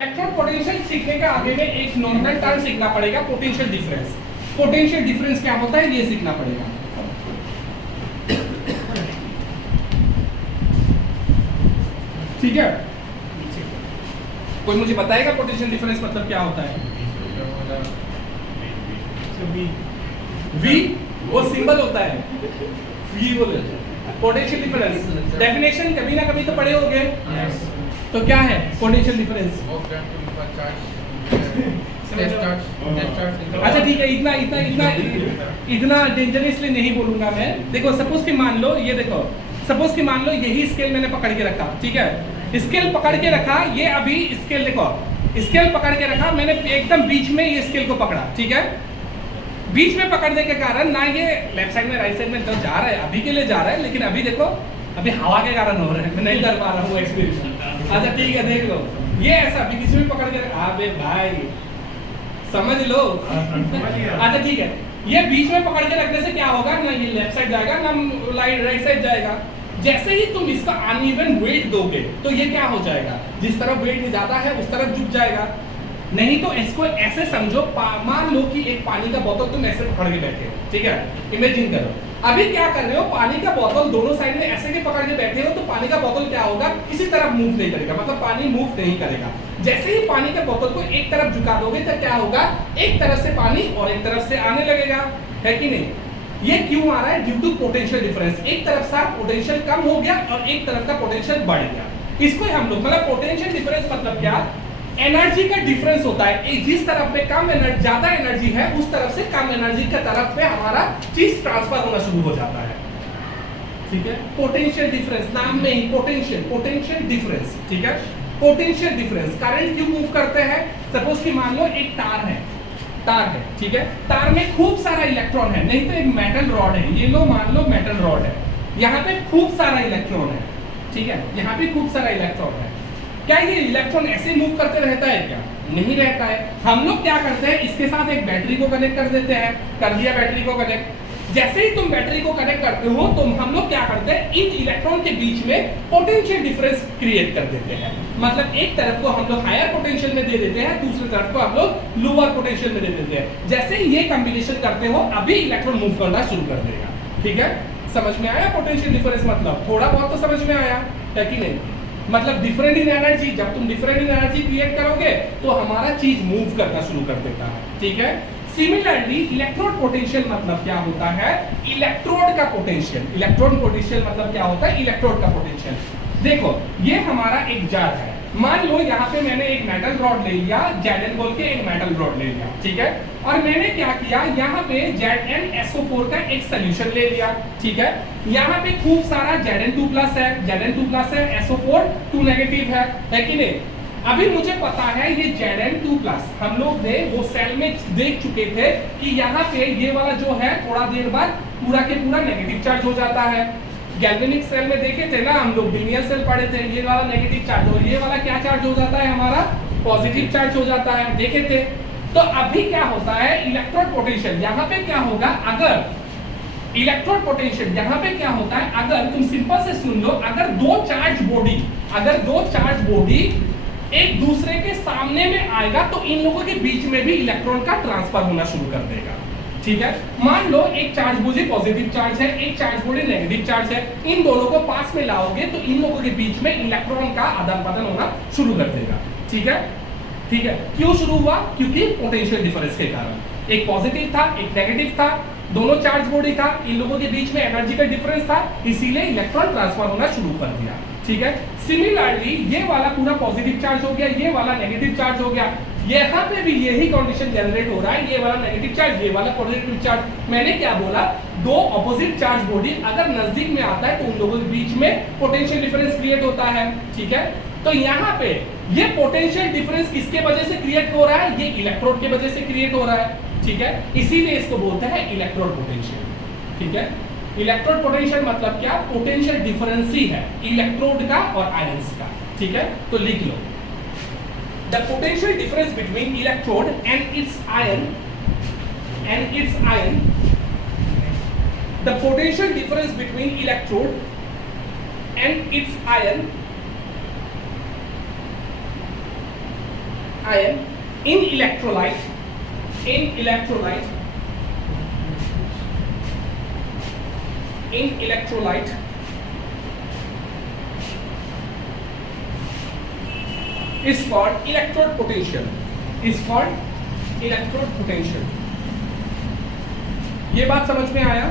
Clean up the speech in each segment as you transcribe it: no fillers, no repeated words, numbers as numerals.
Electrode potential सीखने के आगे में एक नॉर्मल टर्म सीखना पड़ेगा, पोटेंशियल डिफरेंस। पोटेंशियल डिफरेंस क्या होता है ये सीखना पड़ेगा। ठीक है, कोई मुझे बताएगा पोटेंशियल डिफरेंस मतलब क्या होता है? V वो सिंबल होता है, V बोले पोटेंशियल डिफरेंस। डेफिनेशन कभी ना कभी तो पढ़े होंगे। तो क्या है पोटेंशियल डिफरेंस? अच्छा ठीक है, इतना इतना इतना इतना डेंजरसली नहीं बोलूंगा मैं। देखो सपोज कि मान लो ये देखो, सपोज कि मान लो यही स्केल मैंने पकड़ के रखा, ठीक है, स्केल पकड़ के रखा, ये अभी स्केल देखो, स्केल पकड़ के रखा मैंने एकदम बीच में ये स्केल को पकड़ा, ठीक है। बीच में पकड़ने के कारण ना ये लेफ्ट साइड में राइट साइड में तो जा रहा है, अभी के लिए जा रहा है, लेकिन अभी देखो अभी हवा के कारण हो रहा है, मैं नहीं कर पा रहा हूँ एक्सपीरियंस। अच्छा ठीक है, देख लो ये ऐसा अभी किसी में पकड़ के रखा, अबे भाई समझ लो। अच्छा ठीक है, ये बीच में पकड़ के रखने से क्या होगा, ना ये लेफ्ट साइड जाएगा ना राइट साइड जाएगा। जैसे ही तुम इसका अनइवन वेट दोगे तो ये क्या हो जाएगा, जिस तरफ वेट ज्यादा है उस तरफ झुक जाएगा। नहीं तो इसको ऐसे समझो, मान लो कि एक पानी का बोतल तुम ऐसे पकड़ के बैठे हो, ठीक है, इमेजिन करो। अभी क्या कर रहे हो, पानी का बोतल दोनों साइड में ऐसे के पकड़ के बैठे हो, तो पानी का बोतल क्या होगा, किसी तरफ मूव नहीं करेगा, मतलब पानी मूव नहीं करेगा। जैसे ही पानी के बोतल को एक तरफ झुका दोगे तो क्या होगा, एक तरफ से पानी और एक तरफ से आने लगेगा, है कि नहीं? ये क्यों आ रहा है? Due to potential difference. एक तरफ से पोटेंशियल कम हो गया और एक तरफ का पोटेंशियल बढ़ गया। इसको हम लोग मतलब पोटेंशियल डिफरेंस मतलब क्या, एनर्जी का डिफरेंस होता है। जिस तरफ पे कम एनर्जी ज्यादा एनर्जी है उस तरफ से कम एनर्जी की तरफ पे हमारा चीज ट्रांसफर होना शुरू हो जाता है, ठीक है। पोटेंशियल डिफरेंस नाम में ही पोटेंशियल, पोटेंशियल डिफरेंस, ठीक है। पोटेंशियल डिफरेंस करंट क्यों मूव करते हैं? सपोज कि मान लो एक तार है, तार है, ठीक है, तार में खूब सारा इलेक्ट्रॉन है, नहीं तो एक मेटल रॉड है, ये लो मान लो मेटल रॉड है, यहाँ पे खूब सारा इलेक्ट्रॉन है, ठीक है, यहाँ पे खूब सारा इलेक्ट्रॉन है। क्या ये इलेक्ट्रॉन ऐसे मूव करते रहता है? क्या नहीं रहता है। हम लोग क्या करते हैं, इसके साथ एक बैटरी को कनेक्ट कर देते हैं, कर दिया बैटरी को कनेक्ट। जैसे ही तुम बैटरी को कनेक्ट करते हो तो हम लोग क्या करते हैं, इन इलेक्ट्रॉन के बीच में पोटेंशियल डिफरेंस क्रिएट कर देते हैं। मतलब एक तरफ को हम लोग हायर पोटेंशियल में दे देते हैं, दूसरी तरफ को हम लोग लोअर पोटेंशियल में दे देते हैं। जैसे ही ये कॉम्बिनेशन करते हो अभी इलेक्ट्रॉन मूव करना शुरू कर देगा, ठीक है। समझ में आया पोटेंशियल डिफरेंस मतलब? थोड़ा बहुत तो समझ में आया है कि नहीं? मतलब डिफरेंट इन एनर्जी, जब तुम डिफरेंट इन एनर्जी क्रिएट करोगे तो हमारा चीज मूव करना शुरू कर देता है, ठीक है। सिमिलरली इलेक्ट्रोड पोटेंशियल मतलब क्या होता है, इलेक्ट्रोड का पोटेंशियल। इलेक्ट्रोड पोटेंशियल मतलब क्या होता है, इलेक्ट्रोड का पोटेंशियल। देखो ये हमारा एक जार है, मान लो यहाँ पे मैंने एक मेटल रॉड ले लिया, Zn बोल के एक मेटल रॉड ले लिया, ठीक है, और मैंने क्या किया, यहाँ पे ZnSO4 का एक सोल्यूशन ले लिया, ठीक है। यहाँ पे खूब सारा Zn2+ है, Zn2+ है, SO4 2 नेगेटिव है कि नहीं? अभी मुझे पता है ये Zn2+, हम लोग ने वो सेल में देख चुके थे कि यहाँ पे ये वाला जो है थोड़ा देर बाद पूरा के पूरा नेगेटिव चार्ज हो जाता है। गैल्वेनिक सेल में देखे थे ना हम लोग, डीनियल सेल पढ़े थे, ये वाला नेगेटिव चार्ज और ये वाला क्या चार्ज हो जाता है, हमारा पॉजिटिव चार्ज हो जाता है, देखे थे। तो अभी क्या होता है, इलेक्ट्रोड पोटेंशियल यहाँ पे क्या होगा, अगर इलेक्ट्रोड पोटेंशियल यहाँ पे क्या होता है, अगर तुम सिंपल से सुन लो, अगर दो चार्ज बॉडी एक दूसरे के सामने में आएगा तो इन लोगों के बीच में भी इलेक्ट्रॉन का ट्रांसफर होना शुरू कर देगा, ठीक है। मान लो एक चार्ज बॉडी पॉजिटिव चार्ज है, एक चार्ज बॉडी नेगेटिव चार्ज है, इन दोनों को पास में लाओगे तो इन लोगों के बीच में इलेक्ट्रॉन का आदान प्रदान होना शुरू कर देगा, ठीक है, ठीक है। क्यों शुरू हुआ? क्योंकि पोटेंशियल डिफरेंस के कारण। एक पॉजिटिव था, एक नेगेटिव था, दोनों चार्ज बॉडी था, इन लोगों के बीच में एनर्जी का डिफरेंस था, इसीलिए इलेक्ट्रॉन ट्रांसफर होना शुरू कर दिया, ठीक है। सिमिलरली ये वाला पूरा पॉजिटिव चार्ज हो गया, ये वाला नेगेटिव चार्ज हो गया, यहाँ पे भी यही कंडीशन जनरेट हो रहा है, ये वाला नेगेटिव चार्ज, ये वाला पॉजिटिव चार्ज। मैंने क्या बोला, दो ऑपोजिट चार्ज बॉडी अगर नजदीक में आता है तो उन लोगों के बीच में पोटेंशियल डिफरेंस क्रिएट होता है, ठीक है। तो यहाँ पे ये पोटेंशियल डिफरेंस किसके वजह से क्रिएट हो रहा है, ये इलेक्ट्रोड के वजह से क्रिएट हो रहा है, ठीक है। इसीलिए इसको बोलते हैं इलेक्ट्रोड पोटेंशियल, ठीक है। इलेक्ट्रोड पोटेंशियल मतलब क्या, पोटेंशियल डिफरेंस ही है इलेक्ट्रोड का और आयंस का, ठीक है। तो लिख लो, the potential difference between electrode and its ion, the potential difference between electrode and its ion ion in electrolyte is called electrode potential. ये बात समझ में आया?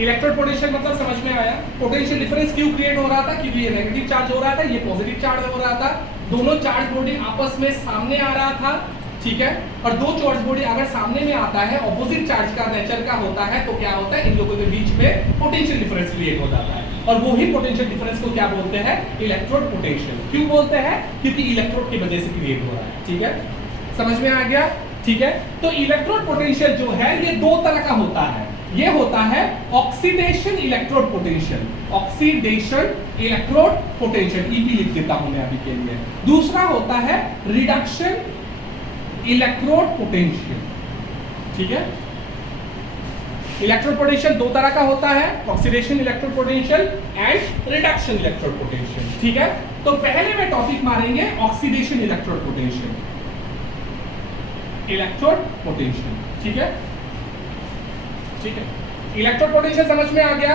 इलेक्ट्रोड पोटेंशियल मतलब समझ में आया? पोटेंशियल डिफरेंस क्यों क्रिएट हो रहा था? क्योंकि ये नेगेटिव चार्ज हो रहा था, ये पॉजिटिव चार्ज हो रहा था, दोनों चार्ज बॉडी आपस में सामने आ रहा था, ठीक है। और दो चार्ज बॉडी अगर सामने में आता है, ऑपोजिट चार्ज का नेचर का होता है, तो क्या होता है, इन लोगों के बीच में पोटेंशियल डिफरेंस क्रिएट हो जाता है। और वो ही पोटेंशियल डिफरेंस को क्या बोलते हैं? Electrode potential. क्यों बोलते हैं? क्योंकि इलेक्ट्रोड की वजह से क्रिएट हो रहा है, ठीक है। समझ में आ गया? ठीक है। तो इलेक्ट्रोड पोटेंशियल जो है ये दो तरह का होता है। ये होता है ऑक्सीडेशन इलेक्ट्रोड पोटेंशियल, ईपी लिख देता हूं मैं अभी के लिए। दूसरा होता है रिडक्शन इलेक्ट्रोड पोटेंशियल, ठीक है। इलेक्ट्रोड पोटेंशियल दो तरह का होता है, oxidation electrode potential and reduction electrode potential, ठीक है। तो पहले में टॉपिक मारेंगे ऑक्सीडेशन इलेक्ट्रोड पोटेंशियल, ठीक है, ठीक है। इलेक्ट्रोड पोटेंशियल समझ में आ गया?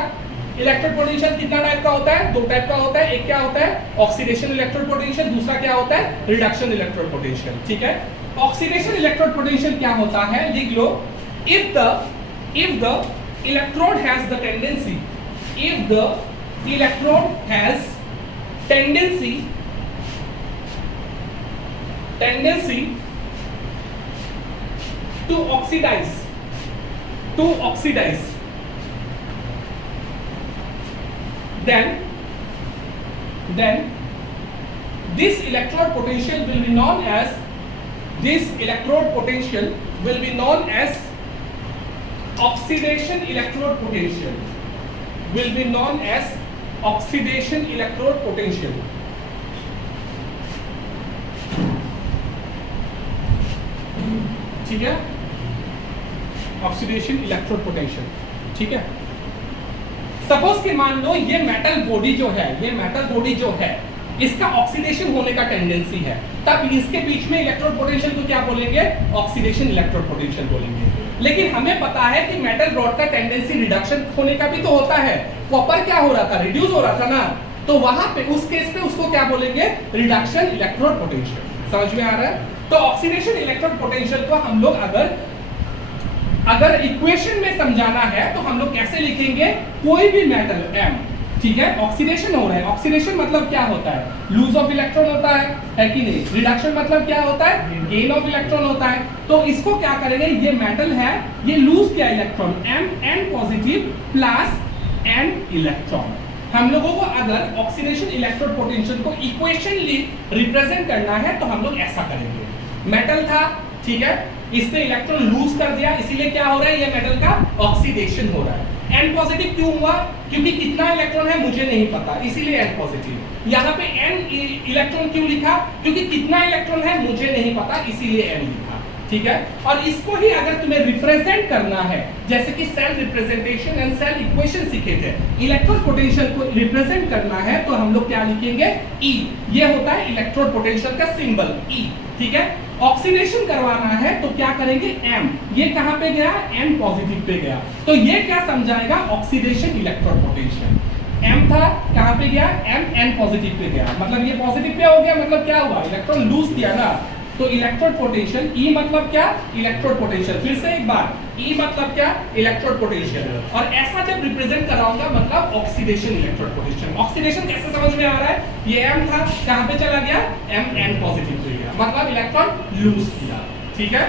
इलेक्ट्रोड पोटेंशियल कितना टाइप का होता है? दो टाइप का होता है। एक क्या होता है? ऑक्सीडेशन इलेक्ट्रोड पोटेंशियल, दूसरा क्या होता है? रिडक्शन इलेक्ट्रोड पोटेंशियल, ठीक है। ऑक्सीडेशन इलेक्ट्रोड पोटेंशियल क्या होता है? लिख लो, if the electrode has the tendency, to oxidize, then this electrode potential will be known as oxidation electrode potential, ठीक है। ऑक्सीडेशन इलेक्ट्रोड पोटेंशियल, ठीक है। सपोज कि मान लो ये मेटल बॉडी जो है इसका ऑक्सीडेशन होने का टेंडेंसी है, तब इसके बीच में इलेक्ट्रोड पोटेंशियल को क्या बोलेंगे? ऑक्सीडेशन इलेक्ट्रोड पोटेंशियल बोलेंगे। लेकिन हमें पता है कि मेटल रॉड का टेंडेंसी रिडक्शन होने का भी तो होता है। कॉपर क्या हो रहा था? रिड्यूस हो रहा था ना, तो वहां पे उस केस पे उसको क्या बोलेंगे? Reduction electrode potential. समझ में आ रहा है? तो ऑक्सीडेशन इलेक्ट्रोड पोटेंशियल को हम लोग अगर इक्वेशन में समझाना है तो हम लोग कैसे लिखेंगे? कोई भी मेटल M, ठीक है, ऑक्सीडेशन हो रहा है। ऑक्सीडेशन मतलब क्या होता है? लूज ऑफ इलेक्ट्रॉन होता है कि नहीं? रिडक्शन मतलब क्या होता है? गेन ऑफ इलेक्ट्रॉन होता है। तो इसको क्या करेंगे? ये मेटल है, ये लूज किया electron, N positive plus N electron. हम लोगों को अगर ऑक्सीडेशन इलेक्ट्रोड पोटेंशियल को इक्वेशनली रिप्रेजेंट करना है तो हम लोग ऐसा करेंगे। मेटल था, ठीक है, इसने इलेक्ट्रॉन लूज कर दिया, इसीलिए क्या हो रहा है? ये मेटल का ऑक्सीडेशन हो रहा है। N पॉजिटिव क्यों हुआ? क्योंकि कितना इलेक्ट्रॉन है मुझे नहीं पता, इसीलिए N पॉजिटिव। यहाँ पे N इलेक्ट्रॉन क्यों लिखा? क्योंकि कितना इलेक्ट्रॉन है मुझे नहीं पता, इसीलिए N लिखा, ठीक है। और इसको ही अगर तुम्हें रिप्रेजेंट करना है, जैसे कि cell representation and cell equation सीखे थे, इलेक्ट्रोड पोटेंशियल को रिप्रेजेंट करना है तो हम लोग क्या लिखेंगे? E। ये होता है इलेक्ट्रोड पोटेंशियल का सिंबल E, ठीक है। ऑक्सीडेशन करवाना है तो क्या करेंगे? M। ये कहां पे गया? N पॉजिटिव पे गया, तो ये क्या समझाएगा? Oxidation electrode potential. M था, कहां पे गया? M N पॉजिटिव पे गया, मतलब ये पॉजिटिव पे हो गया, मतलब क्या हुआ? इलेक्ट्रॉन लूज किया ना, तो इलेक्ट्रोड पोटेंशियल E मतलब क्या? Electrode potential. फिर से एक बार, E मतलब क्या? Electrode potential. और ऐसा जब रिप्रेजेंट कराऊंगा मतलब ऑक्सीडेशन इलेक्ट्रोड पोटेंशियल। ऑक्सीडेशन कैसे समझ में आ रहा है? ये M था, कहां पे चला गया? M N पॉजिटिव पे गया, मतलब इलेक्ट्रॉन लूज किया, ठीक है।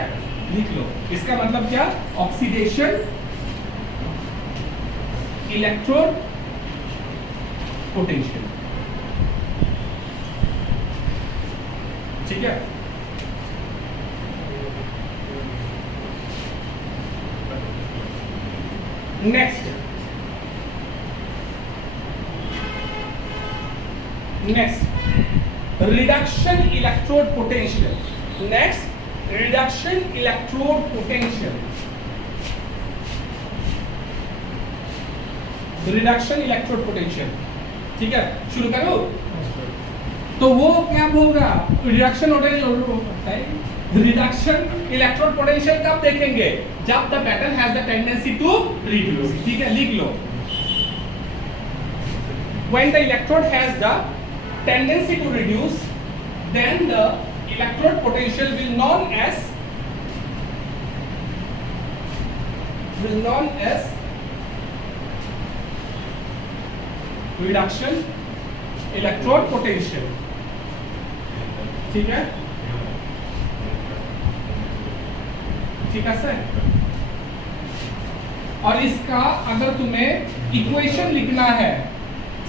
लिख लो, इसका मतलब क्या? ऑक्सीडेशन इलेक्ट्रोड पोटेंशियल, ठीक है। Next reduction electrode potential. Next reduction electrode potential, reduction electrode potential, ठीक है। शुरू करो। तो वो क्या होगा, रिडक्शन होता है। रिडक्शन इलेक्ट्रोड पोटेंशियल कब देखेंगे, जब the metal has the tendency to reduce. ठीक है, लिख लो, when the electrode has the tendency to reduce, then the electrode potential will known as reduction electrode potential। ठीक है, ठीक है सर। और इसका अगर तुम्हें इक्वेशन लिखना है,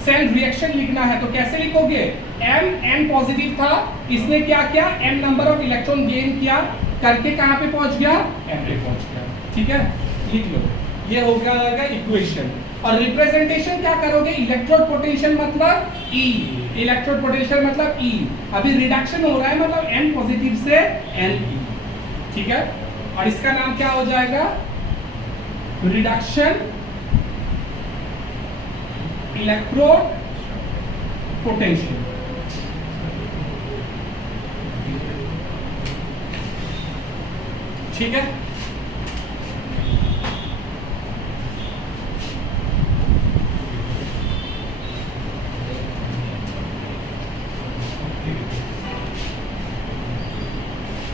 सेल रिएक्शन लिखना है, तो कैसे लिखोगे, n पॉजिटिव था, इसने क्या किया, n number of electron gain किया, करके कहां पे पहुंच गया, m पे पहुंच गया। ठीक है, लिख लो, ये हो गया इक्वेशन। और रिप्रेजेंटेशन क्या करोगे, इलेक्ट्रोड पोटेंशियल मतलब E, इलेक्ट्रोड पोटेंशियल मतलब E। अभी रिडक्शन हो रहा है मतलब n पॉजिटिव से Ne। ठीक है, और इसका नाम क्या हो जाएगा, रिडक्शन इलेक्ट्रोड पोटेंशियल। ठीक है,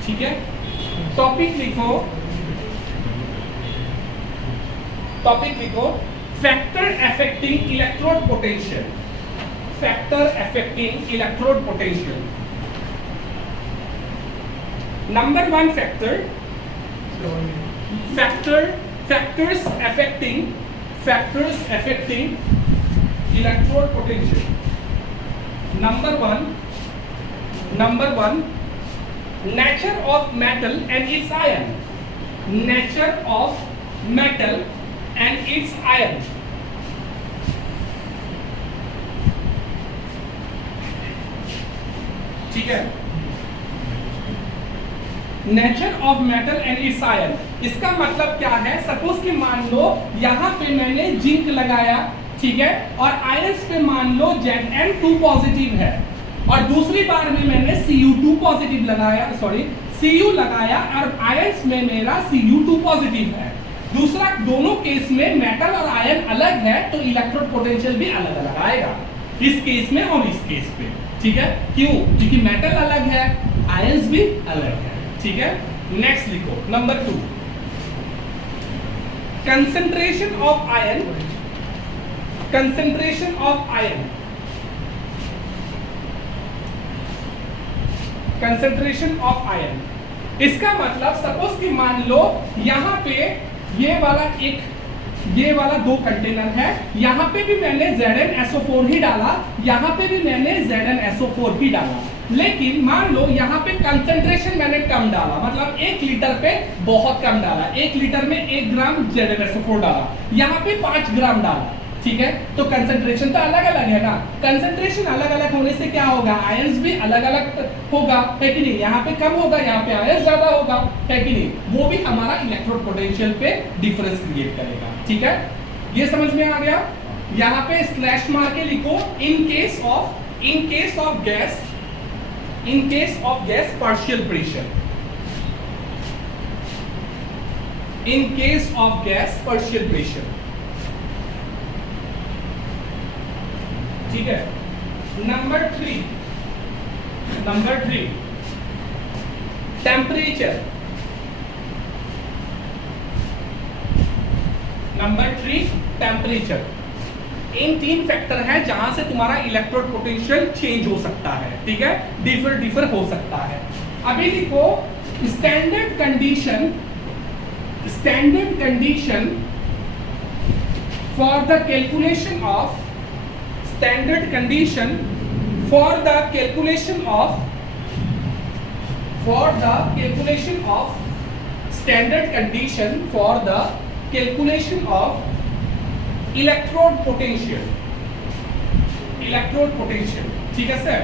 ठीक है। टॉपिक लिखो, टॉपिक लिखो, factor affecting electrode potential, factor affecting electrode potential. Number 1 factor, factors affecting electrode potential। number one nature of metal and its ion, nature of metal and its ion। ठीक है, nature of metal and it's ion, इसका मतलब क्या है, suppose कि मान लो यहां पे मैंने जिंक लगाया, ठीक है, और आयंस पे मान लो Zn2 पॉजिटिव है, और दूसरी बार में मैंने Cu2 पॉजिटिव लगाया, सॉरी Cu लगाया, और आयंस में मेरा Cu2 पॉजिटिव है। दूसरा, दोनों केस में मेटल और आयन अलग है, तो इलेक्ट्रोड पोटेंशियल भी अलग अलग आएगा, इस केस में और इस केस पे। ठीक है, क्यों, क्योंकि मेटल अलग है, आयंस भी अलग है। ठीक है, नेक्स्ट लिखो, number 2 concentration of ion, concentration of ion, concentration of ion. इसका मतलब सपोज कि मान लो यहां पे ये वाला 2 कंटेनर है, यहां पे भी मैंने ZnSO4 ही डाला, यहां पे भी मैंने ZnSO4 ही डाला, लेकिन मान लो यहाँ पे कंसंट्रेशन मैंने कम डाला, मतलब 1 लीटर पे बहुत कम डाला, 1 लीटर में 1 ग्राम ZnSO4 डाला, यहाँ पे 5 ग्राम डाला। ठीक है, तो कंसंट्रेशन तो अलग अलग है ना, कंसंट्रेशन अलग अलग होने से क्या होगा, आयंस भी अलग अलग होगा, है कि नहीं, यहाँ पे कम होगा, यहाँ पे आयंस ज्यादा होगा, है कि नहीं, वो भी हमारा इलेक्ट्रोड पोटेंशियल पे डिफरेंस क्रिएट करेगा। ठीक है, ये समझ में आ गया। यहाँ पे स्लैश मार के लिखो, in case of gas, in case of gas partial pressure, in case of gas partial pressure। ठीक है, नंबर 3 टेम्परेचर, नंबर 3 टेम्परेचर। इन 3 फैक्टर है जहां से तुम्हारा इलेक्ट्रोड पोटेंशियल चेंज हो सकता है। ठीक है, डिफर हो सकता है। अभी लिखो, standard condition for the calculation of, standard condition for the calculation of, standard condition for the calculation of electrode potential, ठीक है सर।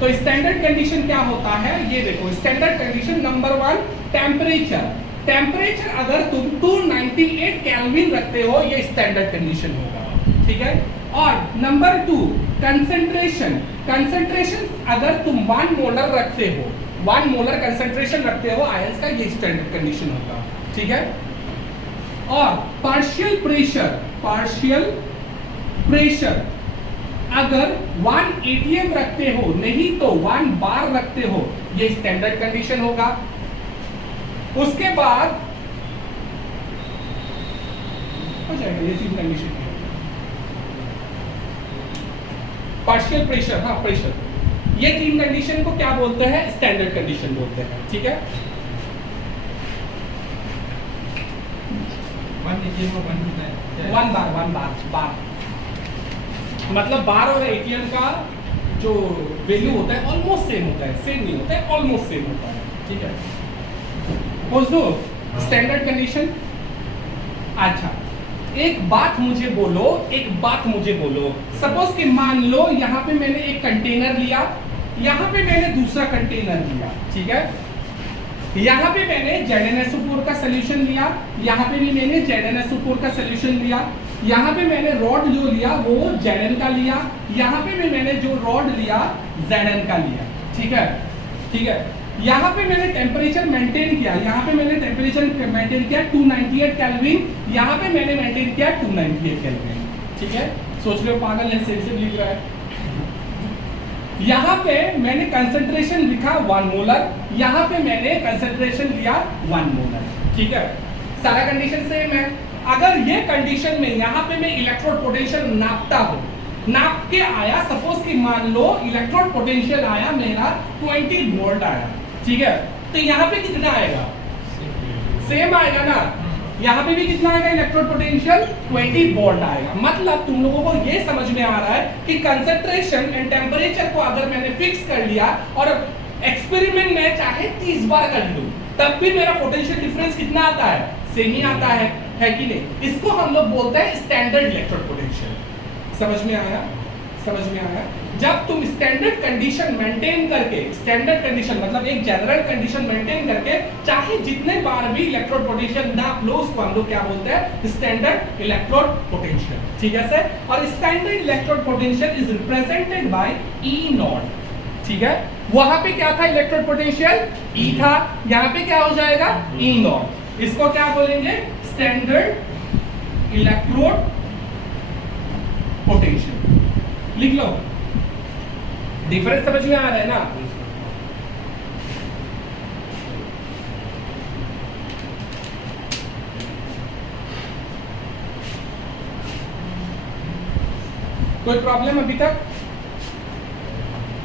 तो स्टैंडर्ड कंडीशन क्या होता है, ये देखो, स्टैंडर्ड कंडीशन नंबर 1 टेम्परेचर अगर तुम 298 केल्विन रखते हो, ये स्टैंडर्ड कंडीशन होगा। ठीक है, और नंबर 2 कंसंट्रेशन। कंसंट्रेशन अगर तुम 1 मोलर रखते हो, 1 मोलर कंसंट्रेशन रखते हो आयंस का, ये स्टैंडर्ड कंडीशन होगा, ठीक है। और पार्शियल प्रेशर, पार्शियल प्रेशर अगर 1 atm रखते हो, नहीं तो 1 बार रखते हो, ये स्टैंडर्ड कंडीशन होगा। उसके बाद हो जाएगा ये 3 कंडीशन। पार्शियल प्रेशर, हाँ प्रेशर, ये 3 कंडीशन को क्या बोलते हैं? स्टैंडर्ड कंडीशन बोलते हैं, ठीक है। 1 बार मतलब बार और एटीएम का जो वैल्यू होता है ऑलमोस्ट सेम होता है, सेम नहीं होता है, ऑलमोस्ट सेम होता है, ठीक है। समझ लो स्टैंडर्ड कंडीशन। अच्छा एक बात मुझे बोलो, एक बात मुझे बोलो, सपोज कि मान लो यहाँ पे मैंने एक कंटेनर लिया, यहाँ पे मैंने दूसरा कंटेनर लिया, ठीक है। यहाँ पे मैंने ZnSO4 का सोल्यूशन लिया, यहाँ पे भी मैंने ZnSO4 का सोल्यूशन लिया, यहाँ पे मैंने रॉड जो लिया वो Zn का लिया, यहाँ पे भी मैंने जो रॉड लिया Zn का लिया, ठीक है, ठीक है। यहाँ पे मैंने टेम्परेचर मेंटेन किया, यहाँ पे मैंने टेम्परेचर मेंटेन किया 298 केल्विन, यहाँ पे मैंने मेंटेन किया 298 केल्विन, ठीक है। सोच रहे हो पागल है, सेंसिटिव लिख रहा है। यहाँ पे मैंने कंसंट्रेशन लिखा 1 मोलर, यहाँ पे मैंने कंसंट्रेशन लिया 1 मोलर, ठीक है। सारा कंडीशन सेम है। अगर ये कंडीशन में यहाँ पे मैं इलेक्ट्रोड पोटेंशियल नापता हूँ, नाप के आया, सपोज कि मान लो इलेक्ट्रोड पोटेंशियल आया मेरा 20 वोल्ट आया, ठीक है, तो यहाँ पे कितना आएगा? सेम आएगा ना। यहाँ पे भी कितना आएगा इलेक्ट्रोड पोटेंशियल? 20 वोल्ट आएगा। मतलब तुम लोगों को ये समझ में आ रहा है कि कंसंट्रेशन एंड टेम्परेचर को अगर मैंने फिक्स कर लिया और एक्सपेरिमेंट में चाहे 30 बार कर लूं, तब भी मेरा पोटेंशियल डिफरेंस कितना आता है? सेम ही आता है कि नहीं? इसको हम लोग बोलते हैं स्टैंडर्ड इलेक्ट्रोड पोटेंशियल। समझ में आया? समझ में आया? जब तुम स्टैंडर्ड कंडीशन मेंटेन करके, स्टैंडर्ड कंडीशन मतलब एक जनरल कंडीशन मेंटेन करके चाहे जितने बार भी इलेक्ट्रोड पोटेंशियल नाप लो, उसको हम लोग क्या बोलते हैं? स्टैंडर्ड इलेक्ट्रोड पोटेंशियल, ठीक है सर। और standard electrode potential is represented by E not, ठीक है। वहां पे क्या था? इलेक्ट्रोड पोटेंशियल E था, यहाँ पे क्या हो जाएगा? E not. इसको क्या बोलेंगे? Standard electrode potential. लिख लो, डिफरेंस समझ में आ रहा है ना? कोई प्रॉब्लम अभी तक?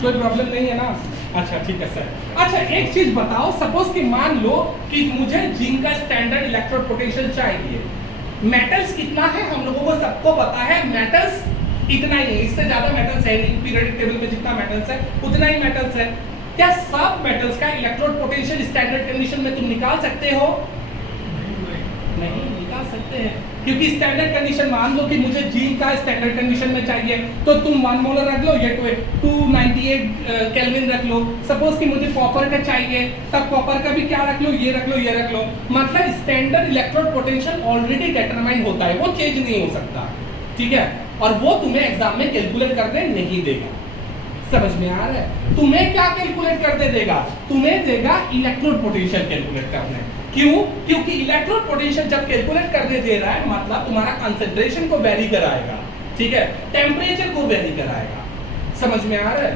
कोई प्रॉब्लम नहीं है ना? अच्छा ठीक है सर। अच्छा एक चीज बताओ, सपोज कि मान लो कि मुझे जिंक का स्टैंडर्ड इलेक्ट्रोड पोटेंशियल चाहिए। मेटल्स कितना है हम लोगों को सबको पता है, मेटल्स इतना ही है, इससे ज्यादा मेटल्स है नहीं। पीरियोडिक टेबल में जितना मेटल्स है उतना ही मेटल्स है। क्या सब मेटल्स का इलेक्ट्रोड पोटेंशियल स्टैंडर्ड कंडीशन में तुम निकाल सकते हो? नहीं निकाल सकते हैं, क्योंकि स्टैंडर्ड कंडीशन मान लो कि मुझे जिंक का स्टैंडर्ड कंडीशन में चाहिए, तो तुम 1 मोलर रख लो, ये 298 केल्विन रख लो। सपोज कि मुझे कॉपर का चाहिए, तब कॉपर का भी क्या रख लो? ये रख लो, ये रख लो। मतलब standard electrode potential already determine होता है, वो चेंज नहीं हो सकता, ठीक है। और वो तुम्हें एग्जाम में कैलकुलेट करने नहीं देगा। समझ में आ रहा है? तुम्हें क्या कैलकुलेट करते देगा? तुम्हें देगा इलेक्ट्रोड पोटेंशियल कैलकुलेट करने। क्यों? क्योंकि इलेक्ट्रोड पोटेंशियल जब कैलकुलेट करने दे रहा है, मतलब तुम्हारा कंसंट्रेशन को वेरी कराएगा, ठीक है, टेम्परेचर को वेरी कराएगा। समझ में आ रहा है?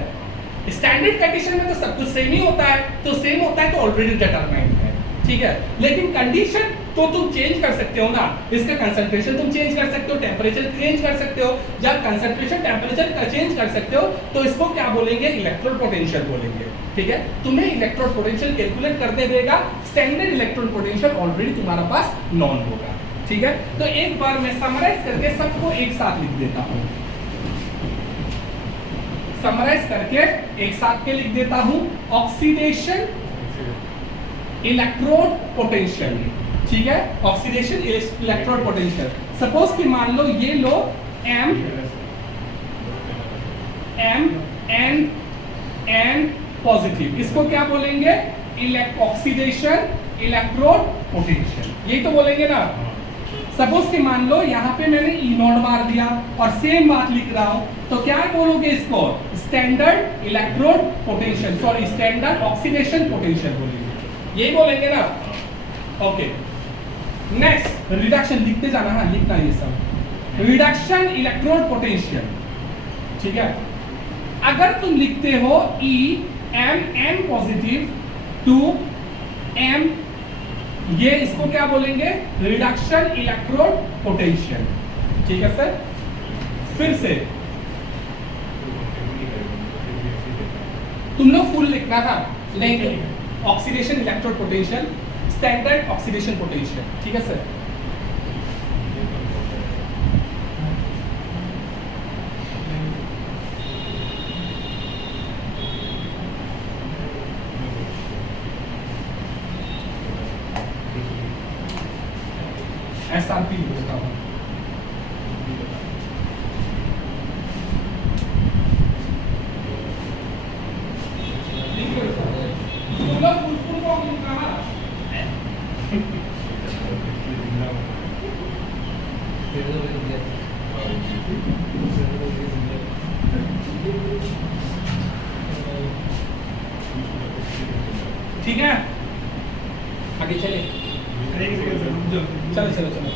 स्टैंडर्ड कंडीशन में तो सब कुछ सेम ही होता है, तो सेम होता है तो ऑलरेडी डिटरमाइंड है, ठीक है। लेकिन कंडीशन तो तुम चेंज कर सकते हो ना, इसका कंसंट्रेशन तुम चेंज कर सकते हो, टेम्परेचर चेंज कर सकते हो। जब कंसंट्रेशन टेम्परेचर का चेंज कर सकते हो तो इसको क्या बोलेंगे? इलेक्ट्रोड पोटेंशियल बोलेंगे, ठीक है। तुम्हें इलेक्ट्रोड पोटेंशियल कैलकुलेट करते देगा, स्टैंडर्ड इलेक्ट्रोड पोटेंशियल ऑलरेडी तुम्हारा पास नॉन होगा, ठीक है। तो एक बार मैं समराइज करके सबको एक साथ लिख देता हूं, समराइज करके एक साथ के लिख देता हूं। ऑक्सीडेशन इलेक्ट्रोड पोटेंशियल, ठीक है, ऑक्सीडेशन इलेक्ट्रोड पोटेंशियल। सपोज कि मान लो ये लो M N पॉजिटिव, इसको क्या बोलेंगे? ऑक्सीडेशन इलेक्ट्रोड पोटेंशियल, यही तो बोलेंगे ना। सपोज कि मान लो यहाँ पे मैंने ई नॉट मार दिया और सेम बात लिख रहा हूं, तो क्या बोलोगे इसको? Standard electrode potential, sorry standard oxidation potential बोलेंगे, यही बोलेंगे ना। ओके, नेक्स्ट रिडक्शन, लिखते जाना, हाँ लिखना ये सब, रिडक्शन इलेक्ट्रोड पोटेंशियल, ठीक है। अगर तुम लिखते हो E M N positive to M, ये इसको क्या बोलेंगे? रिडक्शन इलेक्ट्रोड पोटेंशियल, ठीक है सर। फिर से तुम लोग फुल लिखना था, नहीं तो oxidation electrode potential, standard oxidation potential, ठीक है सर। SRP लिखता हूं, तुम लोग फुल फॉर्म लिखना है। ठीक है, आगे चले, चलो चलो चलो,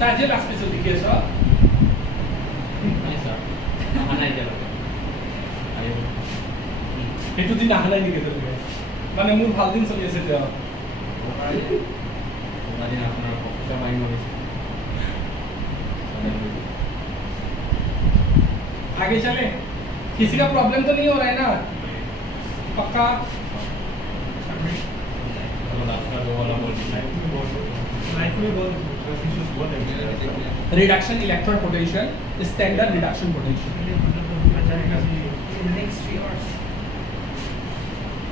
ताजे लास्ट में जो दिखे sir, itu di nahan aja gitu ya. Mana mur baldin सब ऐसे थे। आगे चले, किसी का प्रॉब्लम तो नहीं हो रहा है ना? पक्का? Reduction electron potential, standard reduction potential,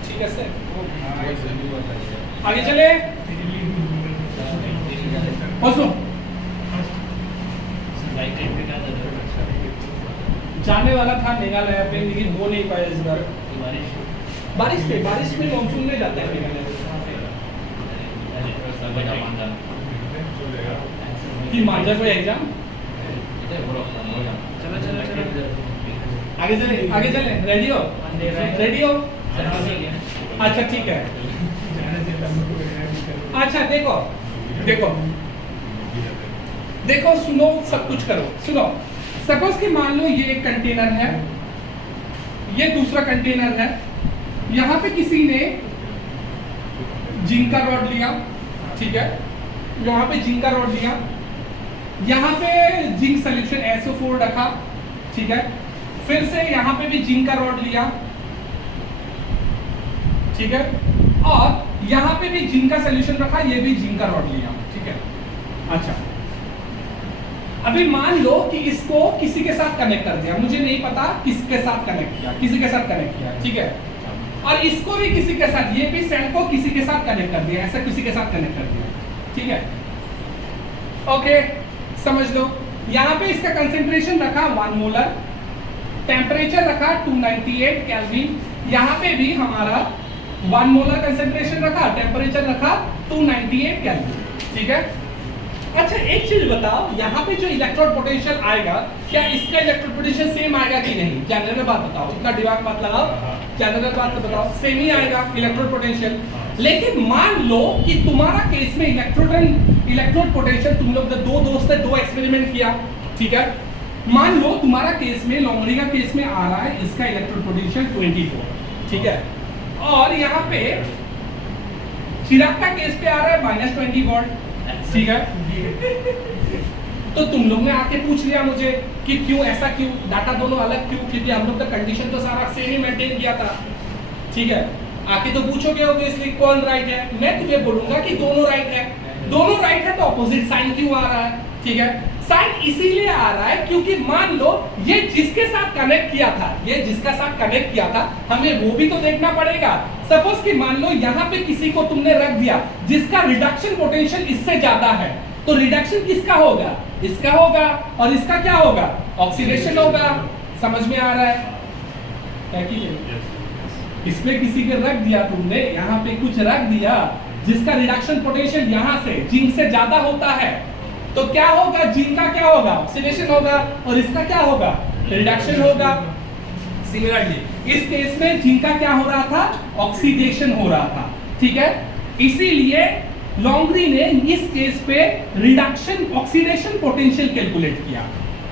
ठीक है सर। आगे चले, जाने वाला था मेघालय पे, लेकिन हो नहीं पाया इस बार। बारिश में मानसून में जाता है मेघालय कि मांझा कोई एग्जाम। आगे चले, रेडी हो? अच्छा ठीक है। अच्छा देखो सुनो, सब कुछ करो, सुनो। सपोज कि मान लो ये एक कंटेनर है, ये दूसरा कंटेनर है, यहाँ पे किसी ने जिंक का रॉड लिया, ठीक है, यहाँ पे जिंक का रॉड लिया, यहाँ पे जिंक सोल्यूशन SO4 रखा, ठीक है, फिर से यहाँ पे भी जिंक का रॉड लिया, ठीक है, और यहाँ पे भी जिंक का सोल्यूशन रखा, ये भी जिंक का रॉड लिया, ठीक है। अच्छा, अभी मान लो कि इसको किसी के साथ कनेक्ट कर दिया, मुझे नहीं पता किसके साथ कनेक्ट किया, किसी के साथ कनेक्ट किया, ठीक है, और इसको भी किसी के साथ, ये भी सेल को किसी के साथ कनेक्ट कर दिया, ऐसा किसी के साथ कनेक्ट कर दिया, ठीक है। ओके, समझ लो, यहाँ पे इसका कंसेंट्रेशन रखा 1 मोलर, टेम्परेचर रखा 298 केल्विन, यहाँ पे भी हमारा 1 मोलर कंसेंट्रेशन रखा, टेम्परेचर रखा 298 केल्विन, ठीक है। अच्छा एक चीज बताओ, यहाँ पे जो इलेक्ट्रोड पोटेंशियल आएगा, क्या इसका इलेक्ट्रोड पोटेंशियल सेम आएगा कि नहीं? जनरल बात बताओ, इतना दिमाग मत लगाओ, जनरल बात तो बताओ, सेम ही आएगा इलेक्ट्रोड पोटेंशियल। लेकिन मान लो कि तुम्हारा केस में इलेक्ट्रोड पोटेंशियल, तुम लोग दो दोस्त है, 2 एक्सपेरिमेंट किया, ठीक है, मान लो तुम्हारा केस में, लोमड़ी का केस में आ रहा है इसका इलेक्ट्रोड पोटेंशियल 24, ठीक है, और यहाँ पे चिराग का केस पे आ रहा है -20 वोल्ट, ठीक है। तो तुम लोग ने आके पूछ लिया मुझे कि क्यों ऐसा, क्यों डाटा दोनों अलग क्यों, क्योंकि हम लोग का कंडीशन तो सारा सेम ही मेंटेन किया था, ठीक है। आके तो पूछोगे ऑब्वियसली कौन राइट है, मैं तुम्हें बोलूंगा कि दोनों राइट है, दोनों राइट है, तो ऑपोजिट साइन क्यों आ रहा है, ठीक है। साइन इसीलिए आ रहा है क्योंकि मान लो ये जिसके साथ कनेक्ट किया था, ये जिसका साथ कनेक्ट किया था, हमें वो भी तो देखना पड़ेगा। सपोज कि मान लो यहाँ पे किसी को तुमने रख दिया जिसका रिडक्शन पोटेंशियल इससे ज्यादा है, तो रिडक्शन किसका होगा? इसका होगा, और इसका क्या होगा? ऑक्सीडेशन होगा। समझ में आ रहा है? इसमें किसी के रख दिया तुमने, यहाँ पे कुछ रख दिया जिसका रिडक्शन पोटेंशियल यहाँ से जिंक से ज्यादा होता है, तो क्या होगा, जिंक का क्या होगा, ऑक्सीडेशन होगा, और इसका क्या होगा, रिडक्शन होगा। सिमिलरली इस केस में जिंक का क्या हो रहा था, ऑक्सीडेशन हो रहा था, ठीक है। इसीलिए लॉन्गरी ने इस केस पे रिडक्शन ऑक्सीडेशन पोटेंशियल कैलकुलेट किया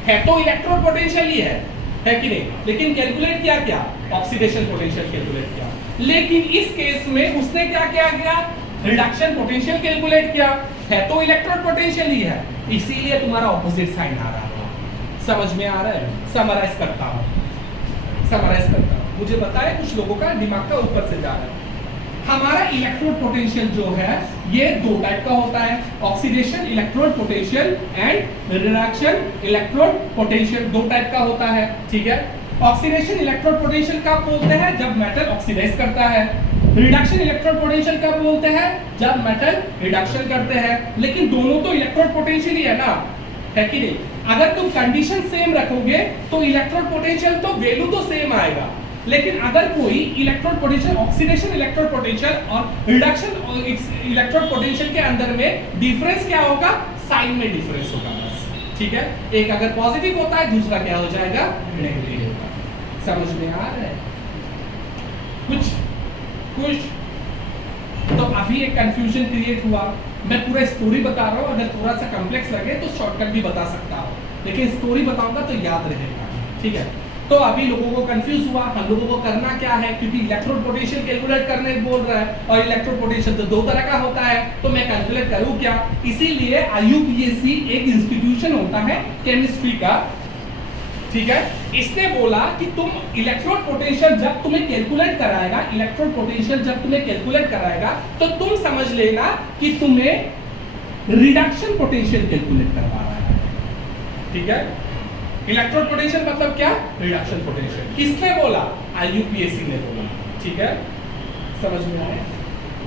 है, तो इलेक्ट्रोड पोटेंशियल ही है कि नहीं, लेकिन कैलकुलेट किया क्या, ऑक्सीडेशन पोटेंशियल कैलकुलेट किया। लेकिन इस केस में उसने क्या किया गया, रिडक्शन पोटेंशियल कैलकुलेट किया है, तो इलेक्ट्रोड पोटेंशियल ही है, इसीलिए तुम्हारा ऑपोजिट साइन आ रहा है। समझ में आ रहा है? समराइज करता हूं, मुझे पता है कुछ लोगों का दिमाग का ऊपर से जा रहा है। हमारा इलेक्ट्रोड पोटेंशियल जो है ये दो टाइप का होता है, oxidation electrode potential and reduction electrode potential, दो टाइप का होता है, ठीक है। ऑक्सीडेशन इलेक्ट्रोड पोटेंशियल कब बोलते हैं, जब मेटल ऑक्सीडाइज करता है। रिडक्शन इलेक्ट्रोड पोटेंशियल कब बोलते हैं, जब मेटल रिडक्शन करते हैं। लेकिन दोनों तो इलेक्ट्रोड पोटेंशियल ही है ना, है कि नहीं। अगर तुम कंडीशन सेम रखोगे तो इलेक्ट्रोड पोटेंशियल तो वैल्यू तो सेम आएगा, लेकिन अगर कोई electrode potential, oxidation electrode potential और रिडक्शन इलेक्ट्रोड पोटेंशियल के अंदर में डिफरेंस क्या होगा, साइन में डिफरेंस होगा बस, ठीक है। एक अगर पॉजिटिव होता है, दूसरा क्या हो जाएगा, नेगेटिव होगा। समझ में आ रहा है कुछ तो अभी एक कंफ्यूजन क्रिएट हुआ। मैं पूरा स्टोरी बता रहा हूँ, अगर थोड़ा सा कॉम्प्लेक्स लगे तो शॉर्टकट भी बता सकता हूँ, लेकिन स्टोरी बताऊंगा तो याद रहेगा, ठीक है। तो अभी लोगों को कंफ्यूज हुआ, हम लोगों को करना क्या है, क्योंकि इलेक्ट्रोड पोटेंशियल कैलकुलेट करने बोल रहा है, और इलेक्ट्रोड पोटेंशियल तो दो तरह का होता है, तो मैं कैलकुलेट करूं क्या। इसीलिए IUPAC एक इंस्टीट्यूशन होता है केमिस्ट्री का, ठीक है। इसने बोला कि तुम इलेक्ट्रोड पोटेंशियल जब तुम्हें कैलकुलेट कराएगा, इलेक्ट्रोड पोटेंशियल जब तुम्हें कैलकुलेट कराएगा, तो तुम समझ लेना कि तुम्हें रिडक्शन पोटेंशियल कैलकुलेट करवा रहा है, ठीक है। इलेक्ट्रोड पोटेंशियल मतलब क्या, रिडक्शन पोटेंशियल। किसने बोला, IUPAC ने बोला, ठीक है। समझ में आया।